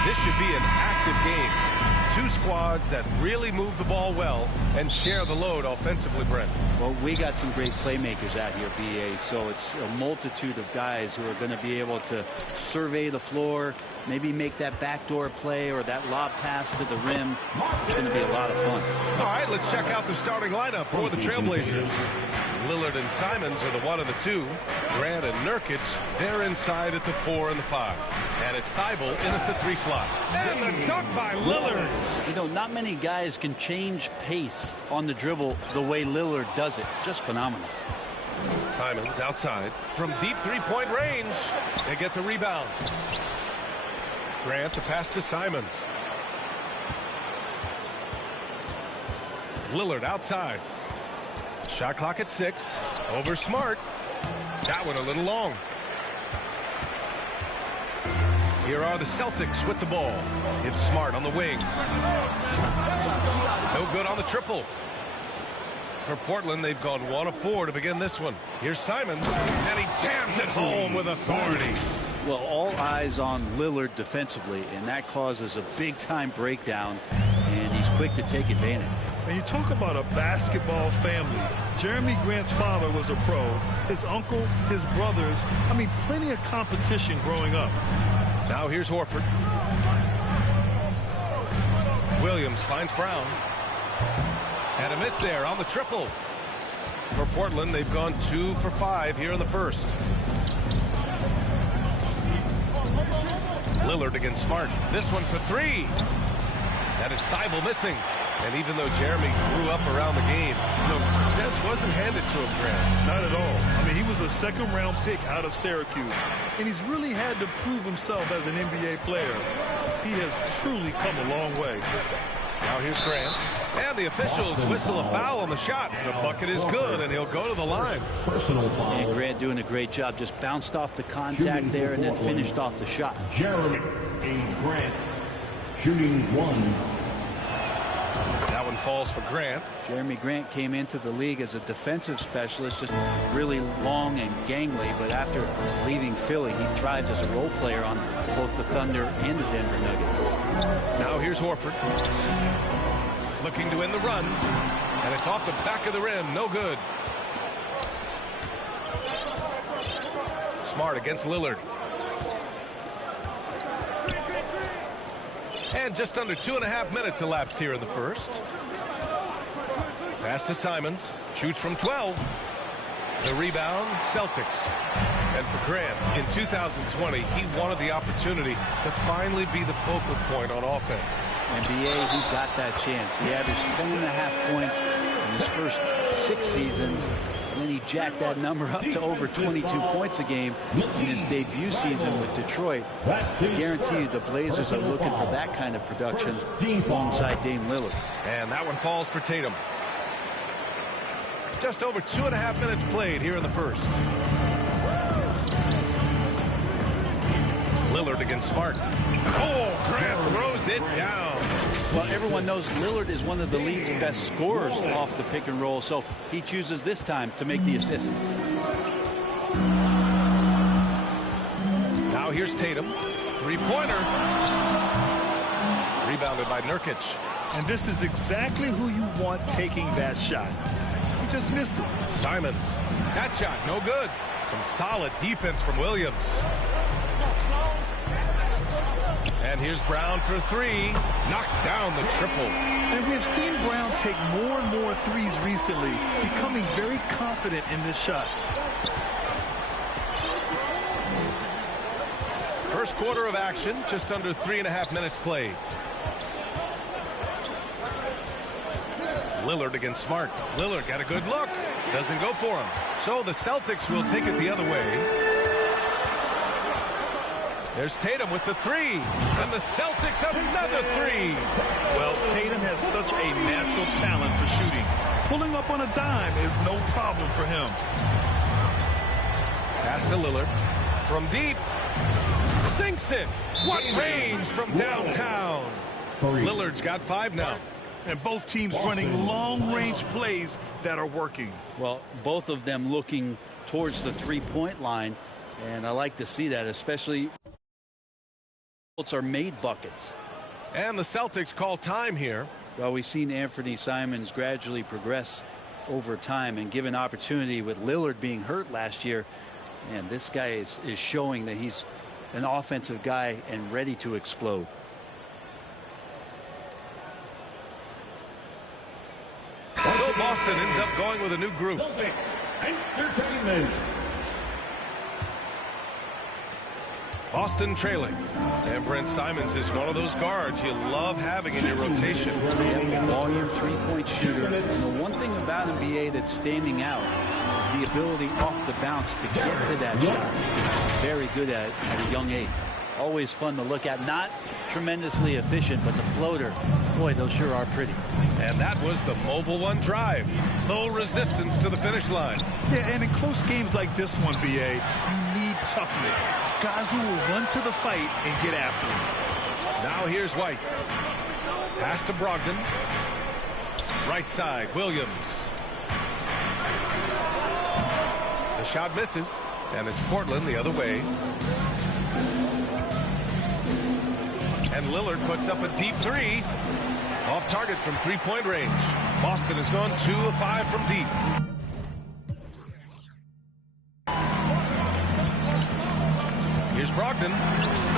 This should be an active game. Two squads that really move the ball well and share the load offensively, Brent. Well, we got some great playmakers out here, BA, so it's a multitude of guys who are going to be able to survey the floor, maybe make that backdoor play or that lob pass to the rim. It's going to be a lot of fun. All right, let's check out the starting lineup for the Trailblazers. Lillard and Simons are the 1 and the 2. Grant and Nurkic, they're inside at the 4 and the 5. And it's Thibault in at the 3 slot. And the dunk by Lillard. You know, not many guys can change pace on the dribble the way Lillard does it. Just phenomenal. Simons outside from deep 3-point range. They get the rebound. Grant the pass to Simons. Lillard outside. Shot clock at 6. Over Smart. That one a little long. Here are the Celtics with the ball. It's Smart on the wing. No good on the triple. For Portland, they've gone 1 of 4 to begin this one. Here's Simons, and he jams it home with authority. Well, all eyes on Lillard defensively, and that causes a big-time breakdown, and he's quick to take advantage. And you talk about a basketball family. Jeremy Grant's father was a pro. His uncle, his brothers. I mean, plenty of competition growing up. Now here's Horford. Williams finds Brown. And a miss there on the triple. For Portland, they've gone 2 for 5 here in the first. Lillard against Smart. This one for 3. That is Thibault missing. And even though Jeremy grew up around the game, success wasn't handed to him, Grant. Not at all. I mean, he was a second-round pick out of Syracuse. And he's really had to prove himself as an NBA player. He has truly come a long way. Now here's Grant. And the officials whistle a foul on the shot. The bucket is good, and he'll go to the line. And Grant doing a great job. Just bounced off the contact there and then finished off the shot. Jeremy Grant shooting 1. That one falls for Grant. Jeremy Grant came into the league as a defensive specialist, just really long and gangly, but after leaving Philly, he thrived as a role player on both the Thunder and the Denver Nuggets. Now here's Horford. Looking to win the run, and it's off the back of the rim. No good. Smart against Lillard. And just under 2.5 minutes elapsed here in the first. Pass to Simons. Shoots from 12. The rebound, Celtics. And for Grant, in 2020, he wanted the opportunity to finally be the focal point on offense. NBA, he got that chance. He averaged 10.5 points in his first 6 seasons. And then he jacked that number up to over 22 points a game in his debut season with Detroit. I guarantee you the Blazers are looking for that kind of production alongside Dame Lillard. And that one falls for Tatum. Just over 2.5 minutes played here in the first. Lillard against Smart. Oh, Grant throws it down. Well, everyone knows Lillard is one of the league's best scorers off the pick and roll, so he chooses this time to make the assist. Now here's Tatum. Three-pointer. Rebounded by Nurkic. And this is exactly who you want taking that shot. He just missed it. Simons. That shot, no good. Some solid defense from Williams. And here's Brown for 3. Knocks down the triple. And we've seen Brown take more and more threes recently, becoming very confident in this shot. First quarter of action, just under 3.5 minutes played. Lillard against Smart. Lillard got a good look. Doesn't go for him. So the Celtics will take it the other way. There's Tatum with the 3. And the Celtics another 3. Well, Tatum has such a natural talent for shooting. Pulling up on a dime is no problem for him. Pass to Lillard. From deep. Sinks it. What range from downtown. Lillard's got 5 now. And both teams running long-range plays that are working. Well, both of them looking towards the three-point line. And I like to see that, especially are made buckets. And the Celtics call time here. Well, we've seen Anthony Simons gradually progress over time and given opportunity with Lillard being hurt last year. And this guy is showing that he's an offensive guy and ready to explode. So Boston ends up going with a new group. Entertainment. Boston trailing. And Brent Simons is one of those guards you love having in your rotation. Volume three-point shooter. And the one thing about NBA that's standing out is the ability off the bounce to get to that shot. Very good at a young age. always fun to look at. Not tremendously efficient, but the floater, boy, those sure are pretty. And that was the Mobile One drive. Low resistance to the finish line. Yeah, and in close games like this one, BA, you need toughness. Guys who will run to the fight and get after it. Now here's White. Pass to Brogdon. Right side, Williams. The shot misses, and it's Portland the other way. And Lillard puts up a deep three. Off target from three-point range. Boston has gone 2 of 5 from deep. Here's Brogdon.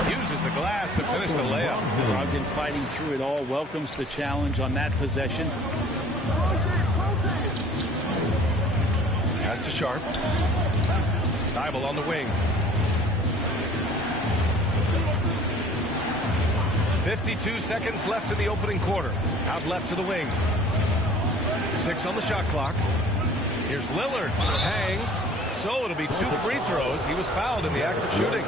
Uses the glass to finish the layup. Brogdon fighting through it all. Welcomes the challenge on that possession. Pass to Sharp. Thibault on the wing. 52 seconds left in the opening quarter. Out left to the wing. 6 on the shot clock. Here's Lillard. Hangs. So it'll be 2 free throws. He was fouled in the act of shooting.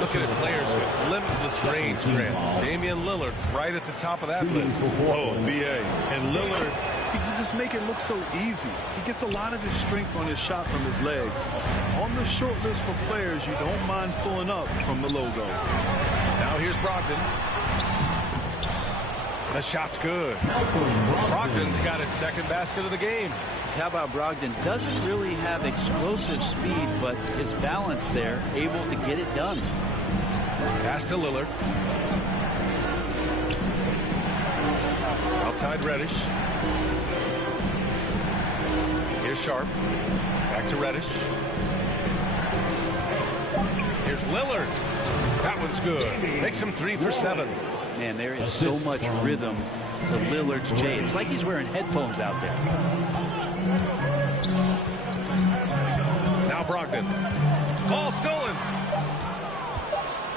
Looking at players with limitless range, Grant. Damian Lillard right at the top of that list. Oh, BA. And Lillard, he can just make it look so easy. He gets a lot of his strength on his shot from his legs. On the short list for players you don't mind pulling up from the logo. Now here's Brogdon. The shot's good. Brogdon's got his second basket of the game. How about Brogdon? Doesn't really have explosive speed, but his balance there, able to get it done. Pass to Lillard. Outside Reddish. Here's Sharp. Back to Reddish. Here's Lillard. That one's good. Makes him 3 for 7. Man, there is so much rhythm to Lillard's J. It's like he's wearing headphones out there. Now Brogdon. Ball stolen.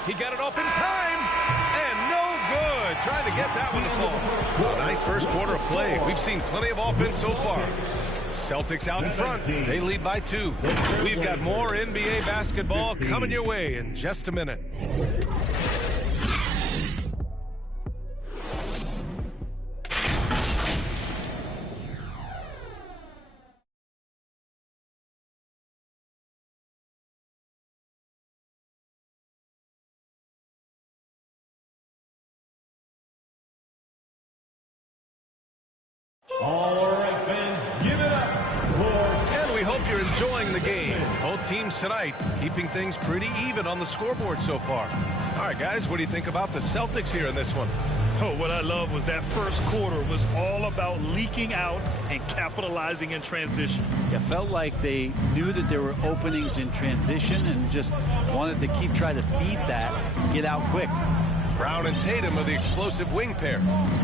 He got it off in time. And no good. Trying to get that one to fall. A nice first quarter of play. We've seen plenty of offense so far. Celtics out in front. They lead by 2. We've got more NBA basketball coming your way in just a minute. All right, fans, give it up for... And we hope you're enjoying the game. Both teams tonight keeping things pretty even on the scoreboard so far. All right, guys, what do you think about the Celtics here in this one? Oh, what I love was that first quarter was all about leaking out and capitalizing in transition. It felt like they knew that there were openings in transition and just wanted to keep trying to feed that, get out quick. Brown and Tatum are the explosive wing pair.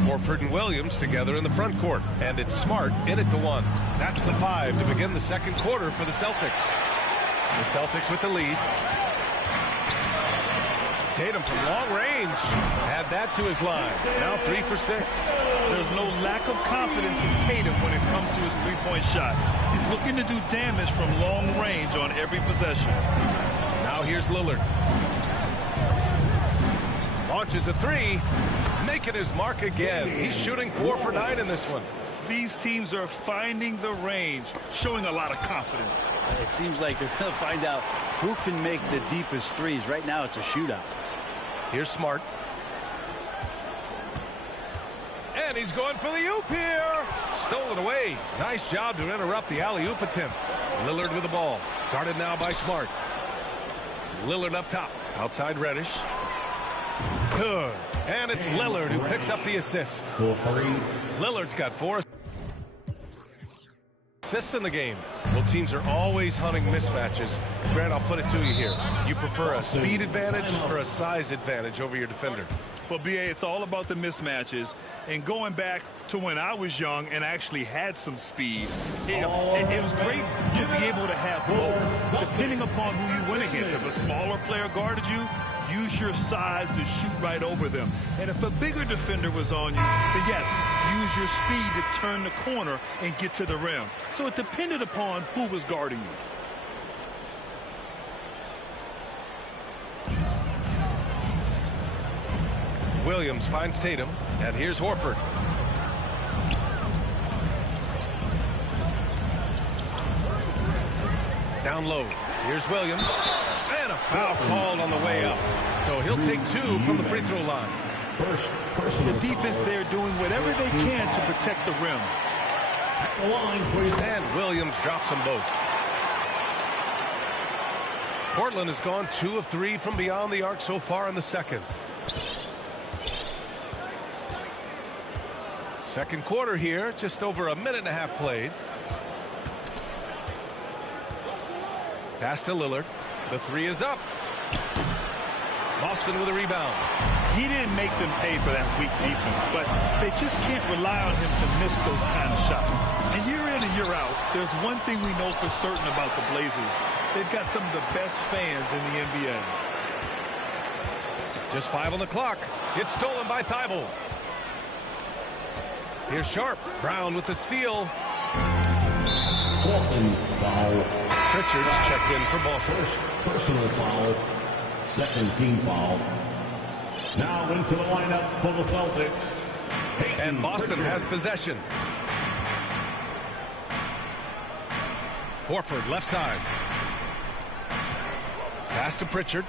Horford and Williams together in the front court. And it's Smart in it to 1. That's the 5 to begin the second quarter for the Celtics. The Celtics with the lead. Tatum from long range. Add that to his line. Now 3 for 6. There's no lack of confidence in Tatum when it comes to his three-point shot. He's looking to do damage from long range on every possession. Now here's Lillard. Launches a 3, making his mark again. He's shooting 4 for 9 in this one. These teams are finding the range, showing a lot of confidence. It seems like they're going to find out who can make the deepest threes. Right now, it's a shootout. Here's Smart. And he's going for the oop here. Stolen away. Nice job to interrupt the alley-oop attempt. Lillard with the ball. Guarded now by Smart. Lillard up top. Outside Reddish. Good. And it's Lillard who picks up the assist. Lillard's got 4 assists in the game. Well, teams are always hunting mismatches. Grant, I'll put it to you here. You prefer a speed advantage or a size advantage over your defender? Well, BA, it's all about the mismatches. And going back to when I was young and actually had some speed, it was great to be able to have both, depending upon who you went against. If a smaller player guarded you, use your size to shoot right over them. And if a bigger defender was on you, then yes, use your speed to turn the corner and get to the rim. So it depended upon who was guarding you. Williams finds Tatum, and here's Horford. Down low. Here's Williams. And a foul called on the way up. So he'll take 2 from the free throw line. The defense there doing whatever they can to protect the rim. And Williams drops them both. Portland has gone 2 of 3 from beyond the arc so far in the second. Second quarter here, just over a minute and a half played. Pass to Lillard. The 3 is up. Boston with a rebound. He didn't make them pay for that weak defense, but they just can't rely on him to miss those kind of shots. And year in and year out, there's one thing we know for certain about the Blazers. They've got some of the best fans in the NBA. Just 5 on the clock. It's stolen by Thibault. Here's Sharp. Brown with the steal. Portland foul. Pritchard's checked in for Boston. Personal foul. Second team foul. Now into the lineup for the Celtics. And Boston has possession. Horford left side. Pass to Pritchard.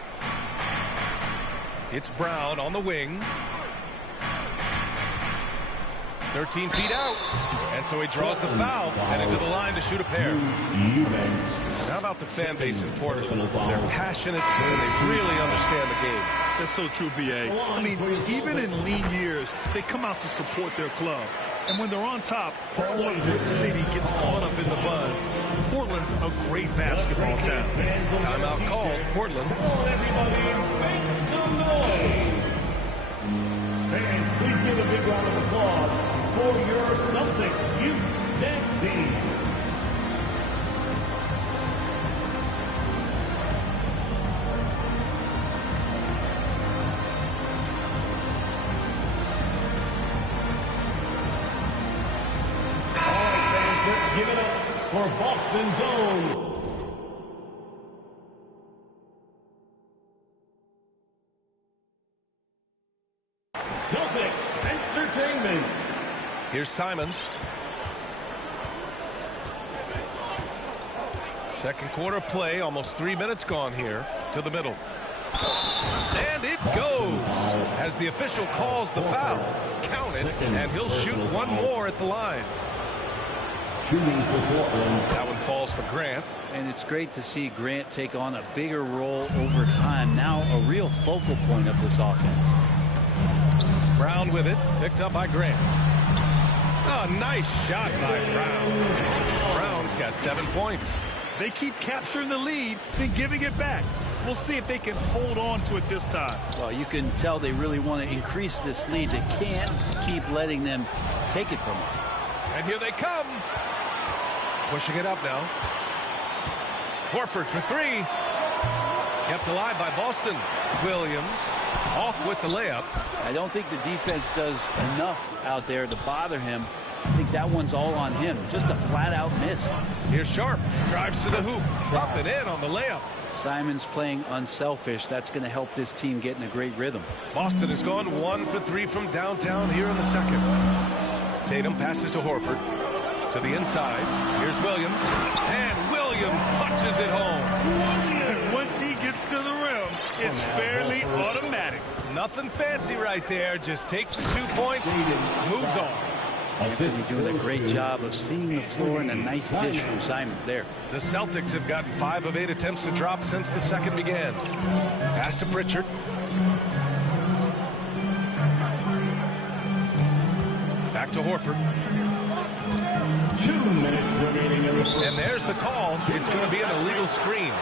It's Brown on the wing. 13 feet out. And so he draws the foul, headed to the line to shoot a pair. How about the fan base in Portland? They're passionate and they really understand the game. That's so true, B.A. I mean, even in lean years, they come out to support their club. And when they're on top, all of the city gets caught up in the buzz. Portland's a great basketball town. Timeout called. Portland. Make some noise. And please give a big round of applause for your Celtics youth dance team. Give it up for Boston's own. Celtics Entertainment. Here's Simons. Second quarter play, almost 3 minutes gone here to the middle. And it goes as the official calls the foul. Count it, and he'll shoot one more at the line. Shooting for Portland. That one falls for Grant. And it's great to see Grant take on a bigger role over time. Now a real focal point of this offense. Brown with it. Picked up by Grant. Oh, nice shot by Brown. Brown's got 7 points. They keep capturing the lead, then giving it back. We'll see if they can hold on to it this time. Well, you can tell they really want to increase this lead. They can't keep letting them take it from them. And here they come. Pushing it up now. Horford for 3. Kept alive by Boston. Williams off with the layup. I don't think the defense does enough out there to bother him. I think that one's all on him. Just a flat-out miss. Here's Sharp. Drives to the hoop. Up and in on the layup. Simon's playing unselfish. That's going to help this team get in a great rhythm. Boston has gone 1 for 3 from downtown here in the second. Tatum passes to Horford. To the inside. Here's Williams. And Williams punches it home. Once he gets to the rim, it's fairly automatic. Nothing fancy right there. Just takes the 2 points, moves on. Anthony doing a great job of seeing the floor, and a nice dish from Simons there. The Celtics have gotten 5 of 8 attempts to drop since the second began. Pass to Pritchard. Back to Horford. 2 minutes remaining in the first. And there's the call. It's going to be an illegal screen.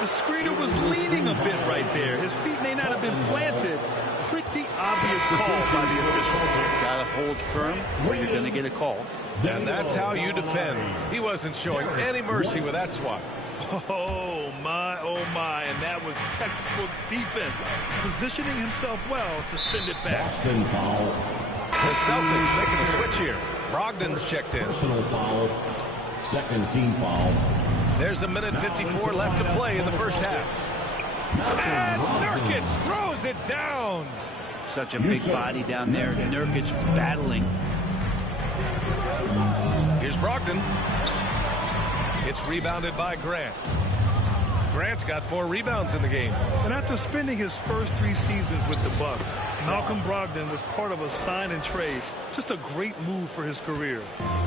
The screener was leaning a bit right there. His feet may not have been planted. Pretty obvious call by the officials. Got to hold firm or you're going to get a call. And that's how you defend. He wasn't showing any mercy with that swat. Oh my, and that was textbook defense. Positioning himself well to send it back. Boston foul. The Celtics making a switch here. Brogdon's checked in. Personal foul. Second team foul. There's a minute 54 left to play in the first half. And Nurkic throws it down. such a big body down there. Nurkic battling. Here's Brogdon. It's rebounded by Grant. Grant's got 4 rebounds in the game. And after spending his first 3 seasons with the Bucks, Malcolm Brogdon was part of a sign and trade. Just a great move for his career.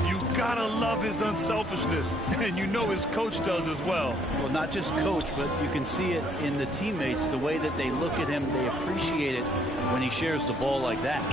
You gotta love his unselfishness, and you know his coach does as well. Well, not just coach, but you can see it in the teammates, the way that they look at him. They appreciate it when he shares the ball like that.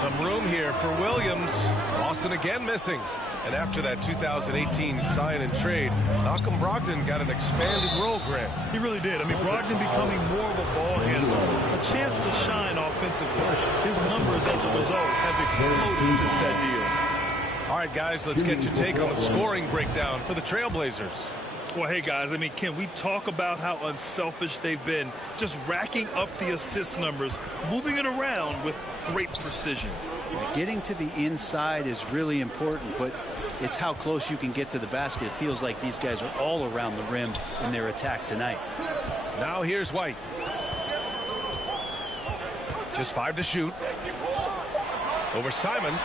Some room here for Williams. Boston again missing. And after that 2018 sign and trade, Malcolm Brogdon got an expanded role, Grant. He really did. I mean, Brogdon becoming more of a ball handler, a chance to shine offensively. His numbers as a result have exploded since that deal. All right, guys, let's get your take on the scoring breakdown for the Trailblazers. Well, hey, guys, I mean, can we talk about how unselfish they've been? Just racking up the assist numbers, moving it around with great precision. Getting to the inside is really important, but it's how close you can get to the basket. It feels like these guys are all around the rim in their attack tonight. Now here's White. Just 5 to shoot. Over Simons.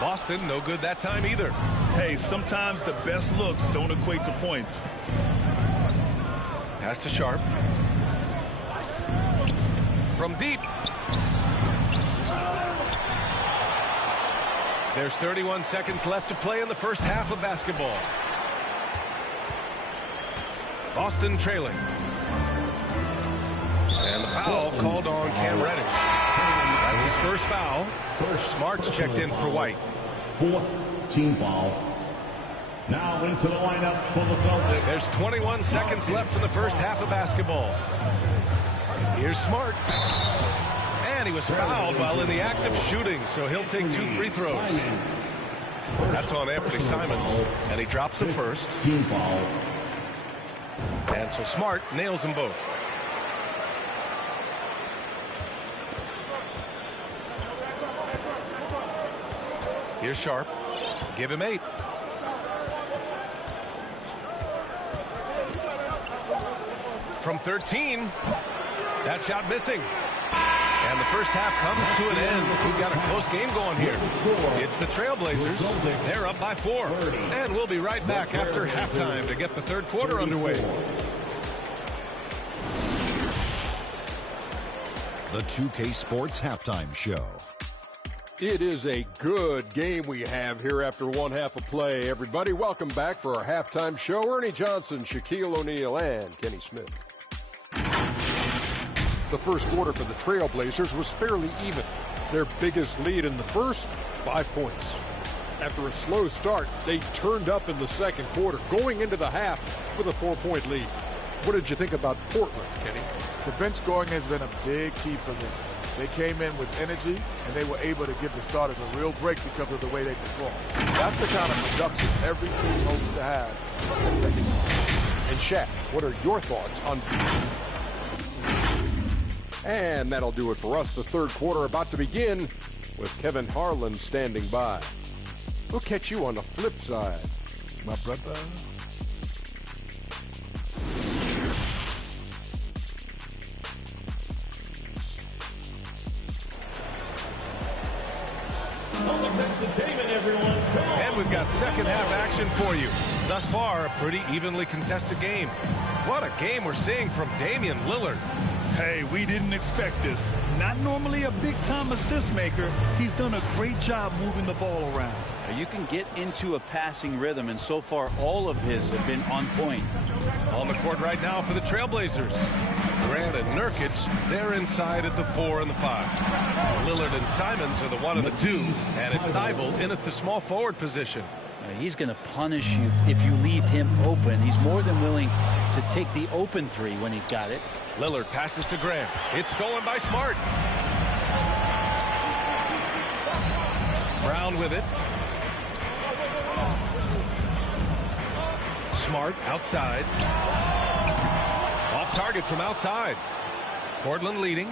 Boston, no good that time either. Hey, sometimes the best looks don't equate to points. Pass to Sharp. From deep. There's 31 seconds left to play in the first half of basketball. Boston trailing. And the foul called on Cam Reddish. That's his first foul. Smart's checked in for White. 4th team foul. Now into the lineup for the Celtics. There's 21 seconds left in the first half of basketball. Here's Smart. And he was fouled while in the act of shooting, so he'll take 2 free throws. That's on Anthony Simons, and he drops the first. Team foul. And so Smart nails them both. Here's Sharp. Give him 8. From 13. That shot missing. And the first half comes to an end. We've got a close game going here. It's the Trailblazers. They're up by 4. And we'll be right back after halftime to get the third quarter underway. The 2K Sports Halftime Show. It is a good game we have here after one half of play. Everybody, welcome back for our halftime show. Ernie Johnson, Shaquille O'Neal, and Kenny Smith. The first quarter for the Trailblazers was fairly even. Their biggest lead in the first, 5 points. After a slow start, they turned up in the second quarter, going into the half with a 4-point lead. What did you think about Portland, Kenny? The bench scoring has been a big key for them. They came in with energy, and they were able to give the starters a real break because of the way they performed. That's the kind of production every team hopes to have in the second half. And Shaq, what are your thoughts on... And that'll do it for us. The third quarter about to begin with Kevin Harlan standing by. We'll catch you on the flip side, my brother. And we've got second half action for you. Thus far, a pretty evenly contested game. What a game we're seeing from Damian Lillard. Hey, we didn't expect this. Not normally a big-time assist maker. He's done a great job moving the ball around. You can get into a passing rhythm, and so far all of his have been on point. On the court right now for the Trailblazers. Grant and Nurkic, they're inside at the 4 and the 5. Lillard and Simons are the 1 and the 2, and it's Thibault in at the small forward position. He's going to punish you if you leave him open. He's more than willing to take the open 3 when he's got it. Lillard passes to Grant. It's stolen by Smart. Brown with it. Smart outside. Off target from outside. Portland leading.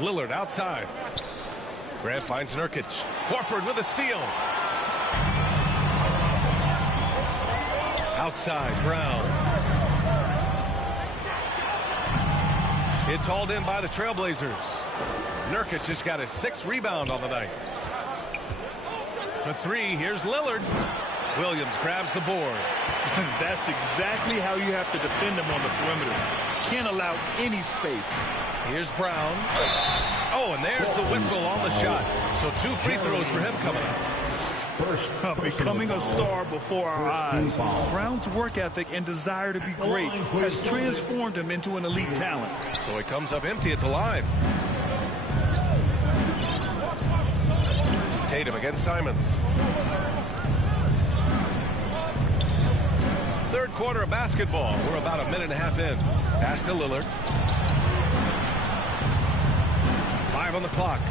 Lillard outside. Grant finds Nurkic. Horford with a steal. Outside, Brown. It's hauled in by the Trailblazers. Nurkic just got his 6th rebound on the night. For 3, here's Lillard. Williams grabs the board. That's exactly how you have to defend him on the perimeter. Can't allow any space. Here's Brown. Oh, and there's the whistle on the shot. So 2 free throws for him coming up. Becoming a star before our eyes. Brown's work ethic and desire to be great has transformed him into an elite talent. So he comes up empty at the line. Tatum against Simons. Third quarter of basketball. We're about a minute and a half in. Pass to Lillard. 5 on the clock.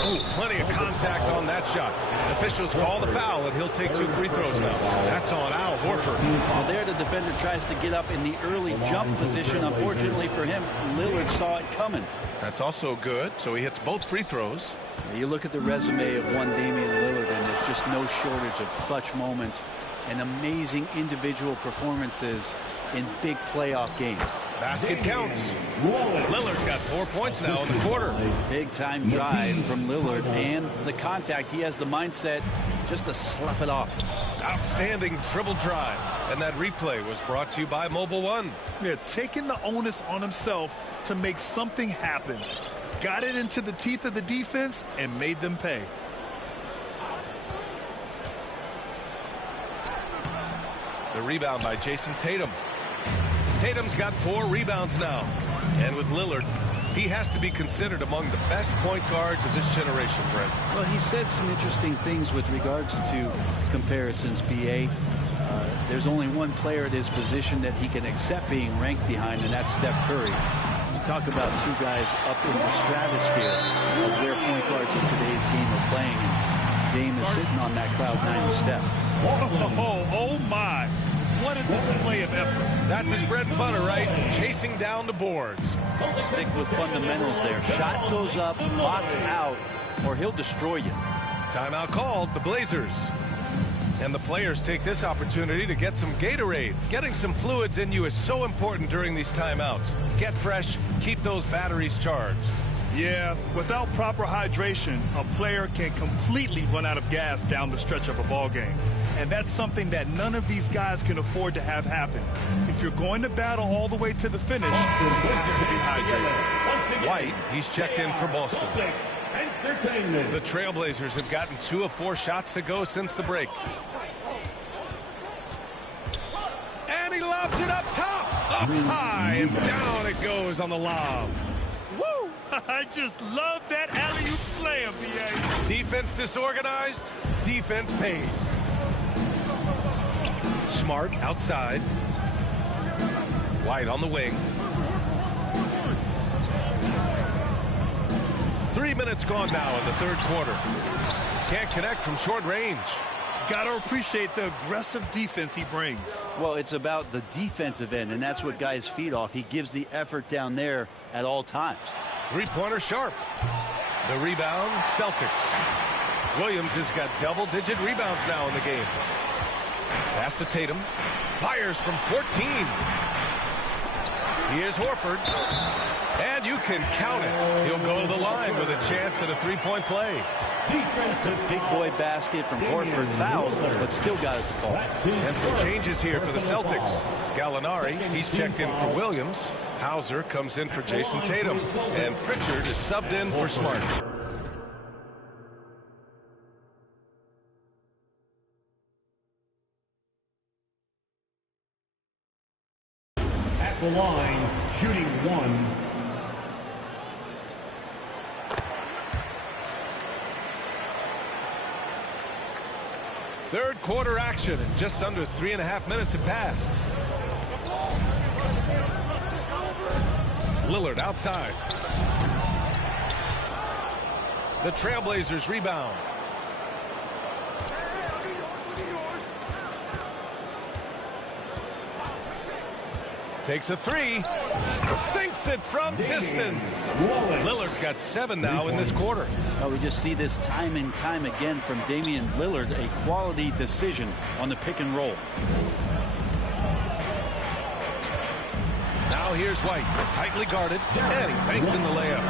Oh, plenty of contact on that shot. Officials call the foul, and he'll take 2 free throws now. That's on Al Horford. Well, there the defender tries to get up in the early jump position. Unfortunately for him, Lillard saw it coming. That's also good, so he hits both free throws. You look at the resume of one Damian Lillard, and there's just no shortage of clutch moments and amazing individual performances in big playoff games. Basket counts. Lillard's got 4 points now in the quarter. Big time drive from Lillard, and the contact. He has the mindset just to slough it off. Outstanding dribble drive. And that replay was brought to you by Mobile One. Yeah, taking the onus on himself to make something happen. Got it into the teeth of the defense and made them pay. The rebound by Jason Tatum. Tatum's got 4 rebounds now. And with Lillard, he has to be considered among the best point guards of this generation, Brent. Well, he said some interesting things with regards to comparisons, B.A. There's only one player at his position that he can accept being ranked behind, and that's Steph Curry. You talk about 2 guys up in the stratosphere of where point guards in today's game are playing, and Dame is sitting on that cloud 9 with Steph. Oh my. What a display of effort. That's his bread and butter, right? Chasing down the boards. Stick with fundamentals there. Shot goes up, box out, or he'll destroy you. Timeout called, the Blazers. And the players take this opportunity to get some Gatorade. Getting some fluids in you is so important during these timeouts. Get fresh, keep those batteries charged. Yeah, without proper hydration, a player can completely run out of gas down the stretch of a ball game. And that's something that none of these guys can afford to have happen. If you're going to battle all the way to the finish, you have to be hydrated. White, he's checked in for Boston. The Trailblazers have gotten 2 of 4 shots to go since the break. And he lobs it up top, up high, and down it goes on the lob. Woo! I just love that alley-oop slam, B.A. Defense disorganized, defense pays. Smart outside. White on the wing. 3 minutes gone now in the third quarter. Can't connect from short range. Gotta appreciate the aggressive defense he brings. Well, it's about the defensive end, and that's what guys feed off. He gives the effort down there at all times. Three-pointer sharp. The rebound, Celtics. Williams has got double-digit rebounds now in the game. Pass to Tatum. Fires from 14. Here's Horford. And you can count it. He'll go to the line with a chance at a three-point play. It's a big boy basket from Horford, fouled, but still got it to fall. And some changes here for the Celtics. Gallinari, he's checked in for Williams. Hauser comes in for Jason Tatum. And Pritchard is subbed in for Smart. At the line, shooting 1. Third quarter action, and just under 3.5 minutes have passed. Lillard outside. The Trailblazers rebound. Takes a three. Sinks it from distance. Lillard's got 7 now in this quarter. Well, we just see this time and time again from Damian Lillard, a quality decision on the pick and roll. Now here's White, tightly guarded, and he banks in the layup.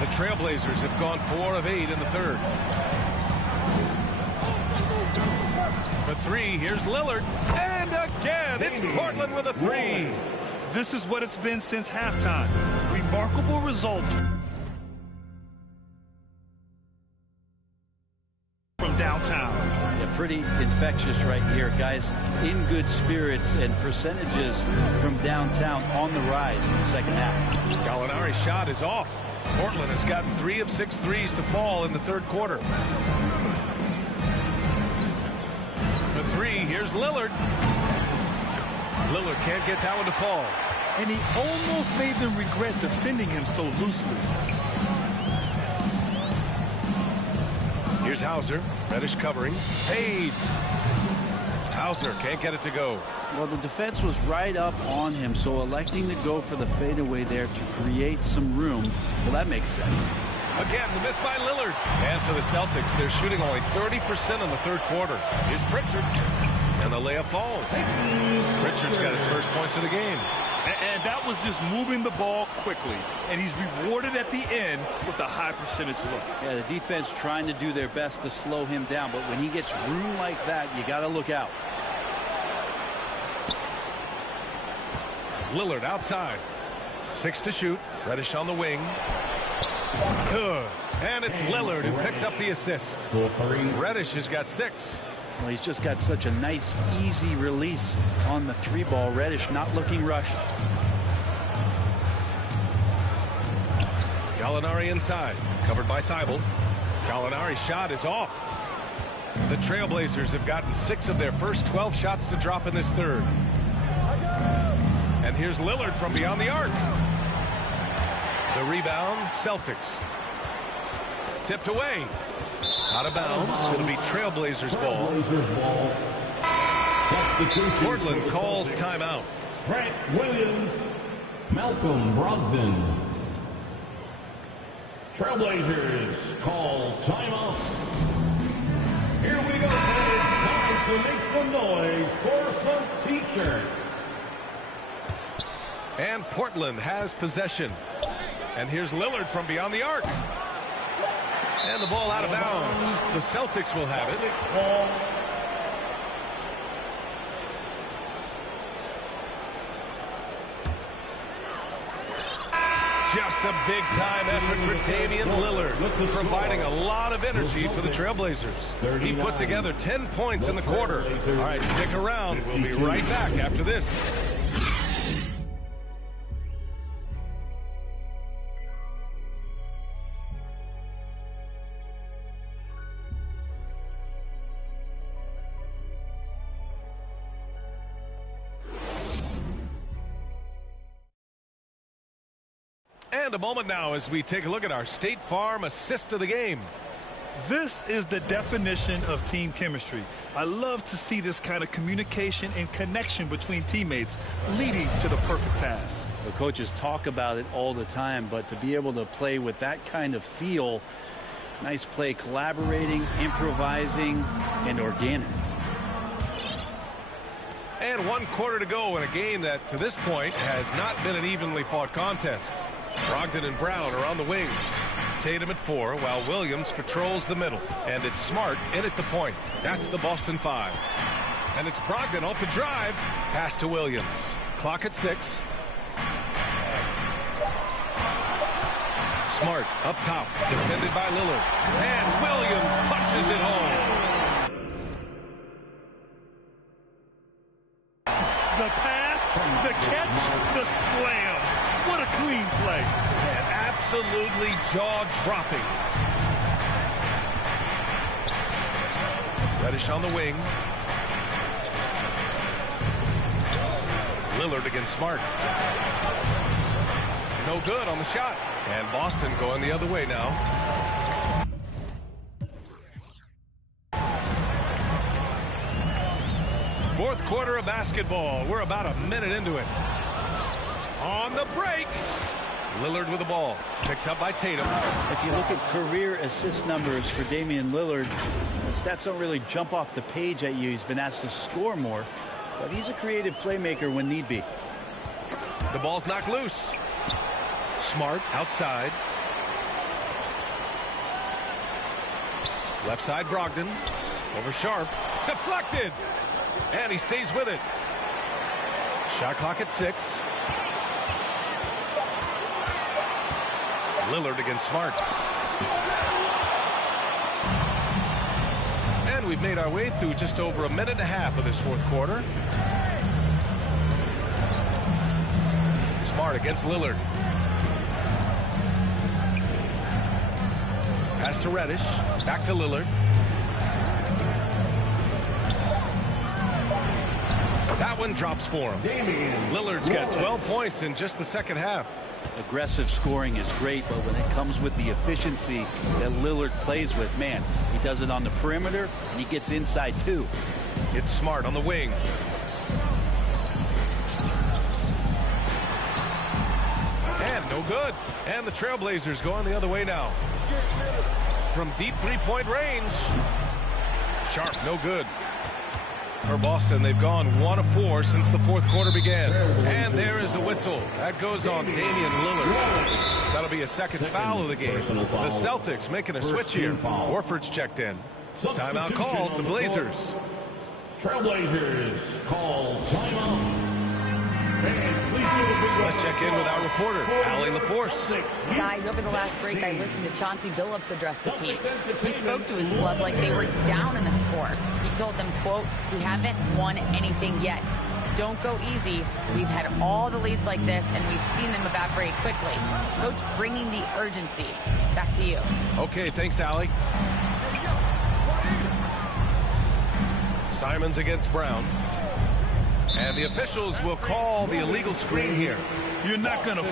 The Trailblazers have gone 4 of 8 in the third. For 3, here's Lillard, and again, it's Portland with a 3. This is what it's been since halftime. Remarkable results from downtown. Yeah, pretty infectious right here. Guys in good spirits, and percentages from downtown on the rise in the second half. Gallinari's shot is off. Portland has gotten 3 of 6 threes to fall in the third quarter. For 3, here's Lillard. Lillard can't get that one to fall. And he almost made them regret defending him so loosely. Here's Hauser. Reddish covering. Fades. Hauser can't get it to go. Well, the defense was right up on him, so electing to go for the fadeaway there to create some room, well, that makes sense. Again, the miss by Lillard. And for the Celtics, they're shooting only 30% in the third quarter. Here's Pritchard. And the layup falls. Pritchard's got his first points of the game. And that was just moving the ball quickly. And he's rewarded at the end with a high percentage look. Yeah, the defense trying to do their best to slow him down. But when he gets room like that, you got to look out. Lillard outside. 6 to shoot. Reddish on the wing. Good. And it's Lillard who picks up the assist. Reddish has got 6. Well, he's just got such a nice, easy release on the 3-ball. Reddish not looking rushed. Gallinari inside. Covered by Thibault. Gallinari's shot is off. The Trailblazers have gotten 6 of their first 12 shots to drop in this third. And here's Lillard from beyond the arc. The rebound, Celtics. Tipped away. Out of bounds. It'll be Trailblazers ball. Portland calls timeout. Grant Williams, Malcolm Brogdon. Trailblazers call timeout. Here we go, and it's time to make some noise for some teachers. And Portland has possession. And here's Lillard from beyond the arc. And the ball out of bounds. The Celtics will have it. Just a big-time effort for Damian Lillard, providing a lot of energy for the Trailblazers. He put together 10 points in the quarter. All right, stick around. We'll be right back after this. And a moment now as we take a look at our State Farm assist of the game. This is the definition of team chemistry. I love to see this kind of communication and connection between teammates leading to the perfect pass. The coaches talk about it all the time, but to be able to play with that kind of feel, nice play, collaborating, improvising, and organic. And 1 quarter to go in a game that to this point has not been an evenly fought contest. Brogdon and Brown are on the wings. Tatum at 4 while Williams patrols the middle. And it's Smart in at the point. That's the Boston 5. And it's Brogdon off the drive. Pass to Williams. Clock at 6. Smart up top. Defended by Lillard. And Williams punches it home. The pass, the catch, the slam. What a clean play. And absolutely jaw-dropping. Reddish on the wing. Lillard against Smart. No good on the shot. And Boston going the other way now. Fourth quarter of basketball. We're about a minute into it. On the break. Lillard with the ball. Picked up by Tatum. If you look at career assist numbers for Damian Lillard, the stats don't really jump off the page at you. He's been asked to score more, but he's a creative playmaker when need be. the ball's knocked loose. Smart outside. Left side, Brogdon. Over Sharp. Deflected. And he stays with it. Shot clock at 6. Lillard against Smart. And we've made our way through just over a minute and a half of this fourth quarter. Smart against Lillard. Pass to Reddish. Back to Lillard. That one drops for him. Lillard's got 12 points in just the second half. Aggressive scoring is great, but when it comes with the efficiency that Lillard plays with, man, he does it on the perimeter and he gets inside too. It's Smart on the wing. And no good. And the Trailblazers going the other way now. From deep three-point range. Sharp, no good. For Boston, they've gone 1 of 4 since the fourth quarter began. And there is the whistle. That goes on Damian Lillard. That'll be a second foul of the game. The Celtics making a switch here. Horford's checked in. Timeout called. The Blazers. Trailblazers call timeout. Let's check in with our reporter, Allie LaForce. Guys, over the last break, I listened to Chauncey Billups address the team. He spoke to his club like they were down in a score. He told them, quote, "We haven't won anything yet. Don't go easy. We've had all the leads like this, and we've seen them evaporate quickly." Coach bringing the urgency. Back to you. Okay, thanks, Allie. Simons against Brown. And the officials will call the illegal screen here. You're not going to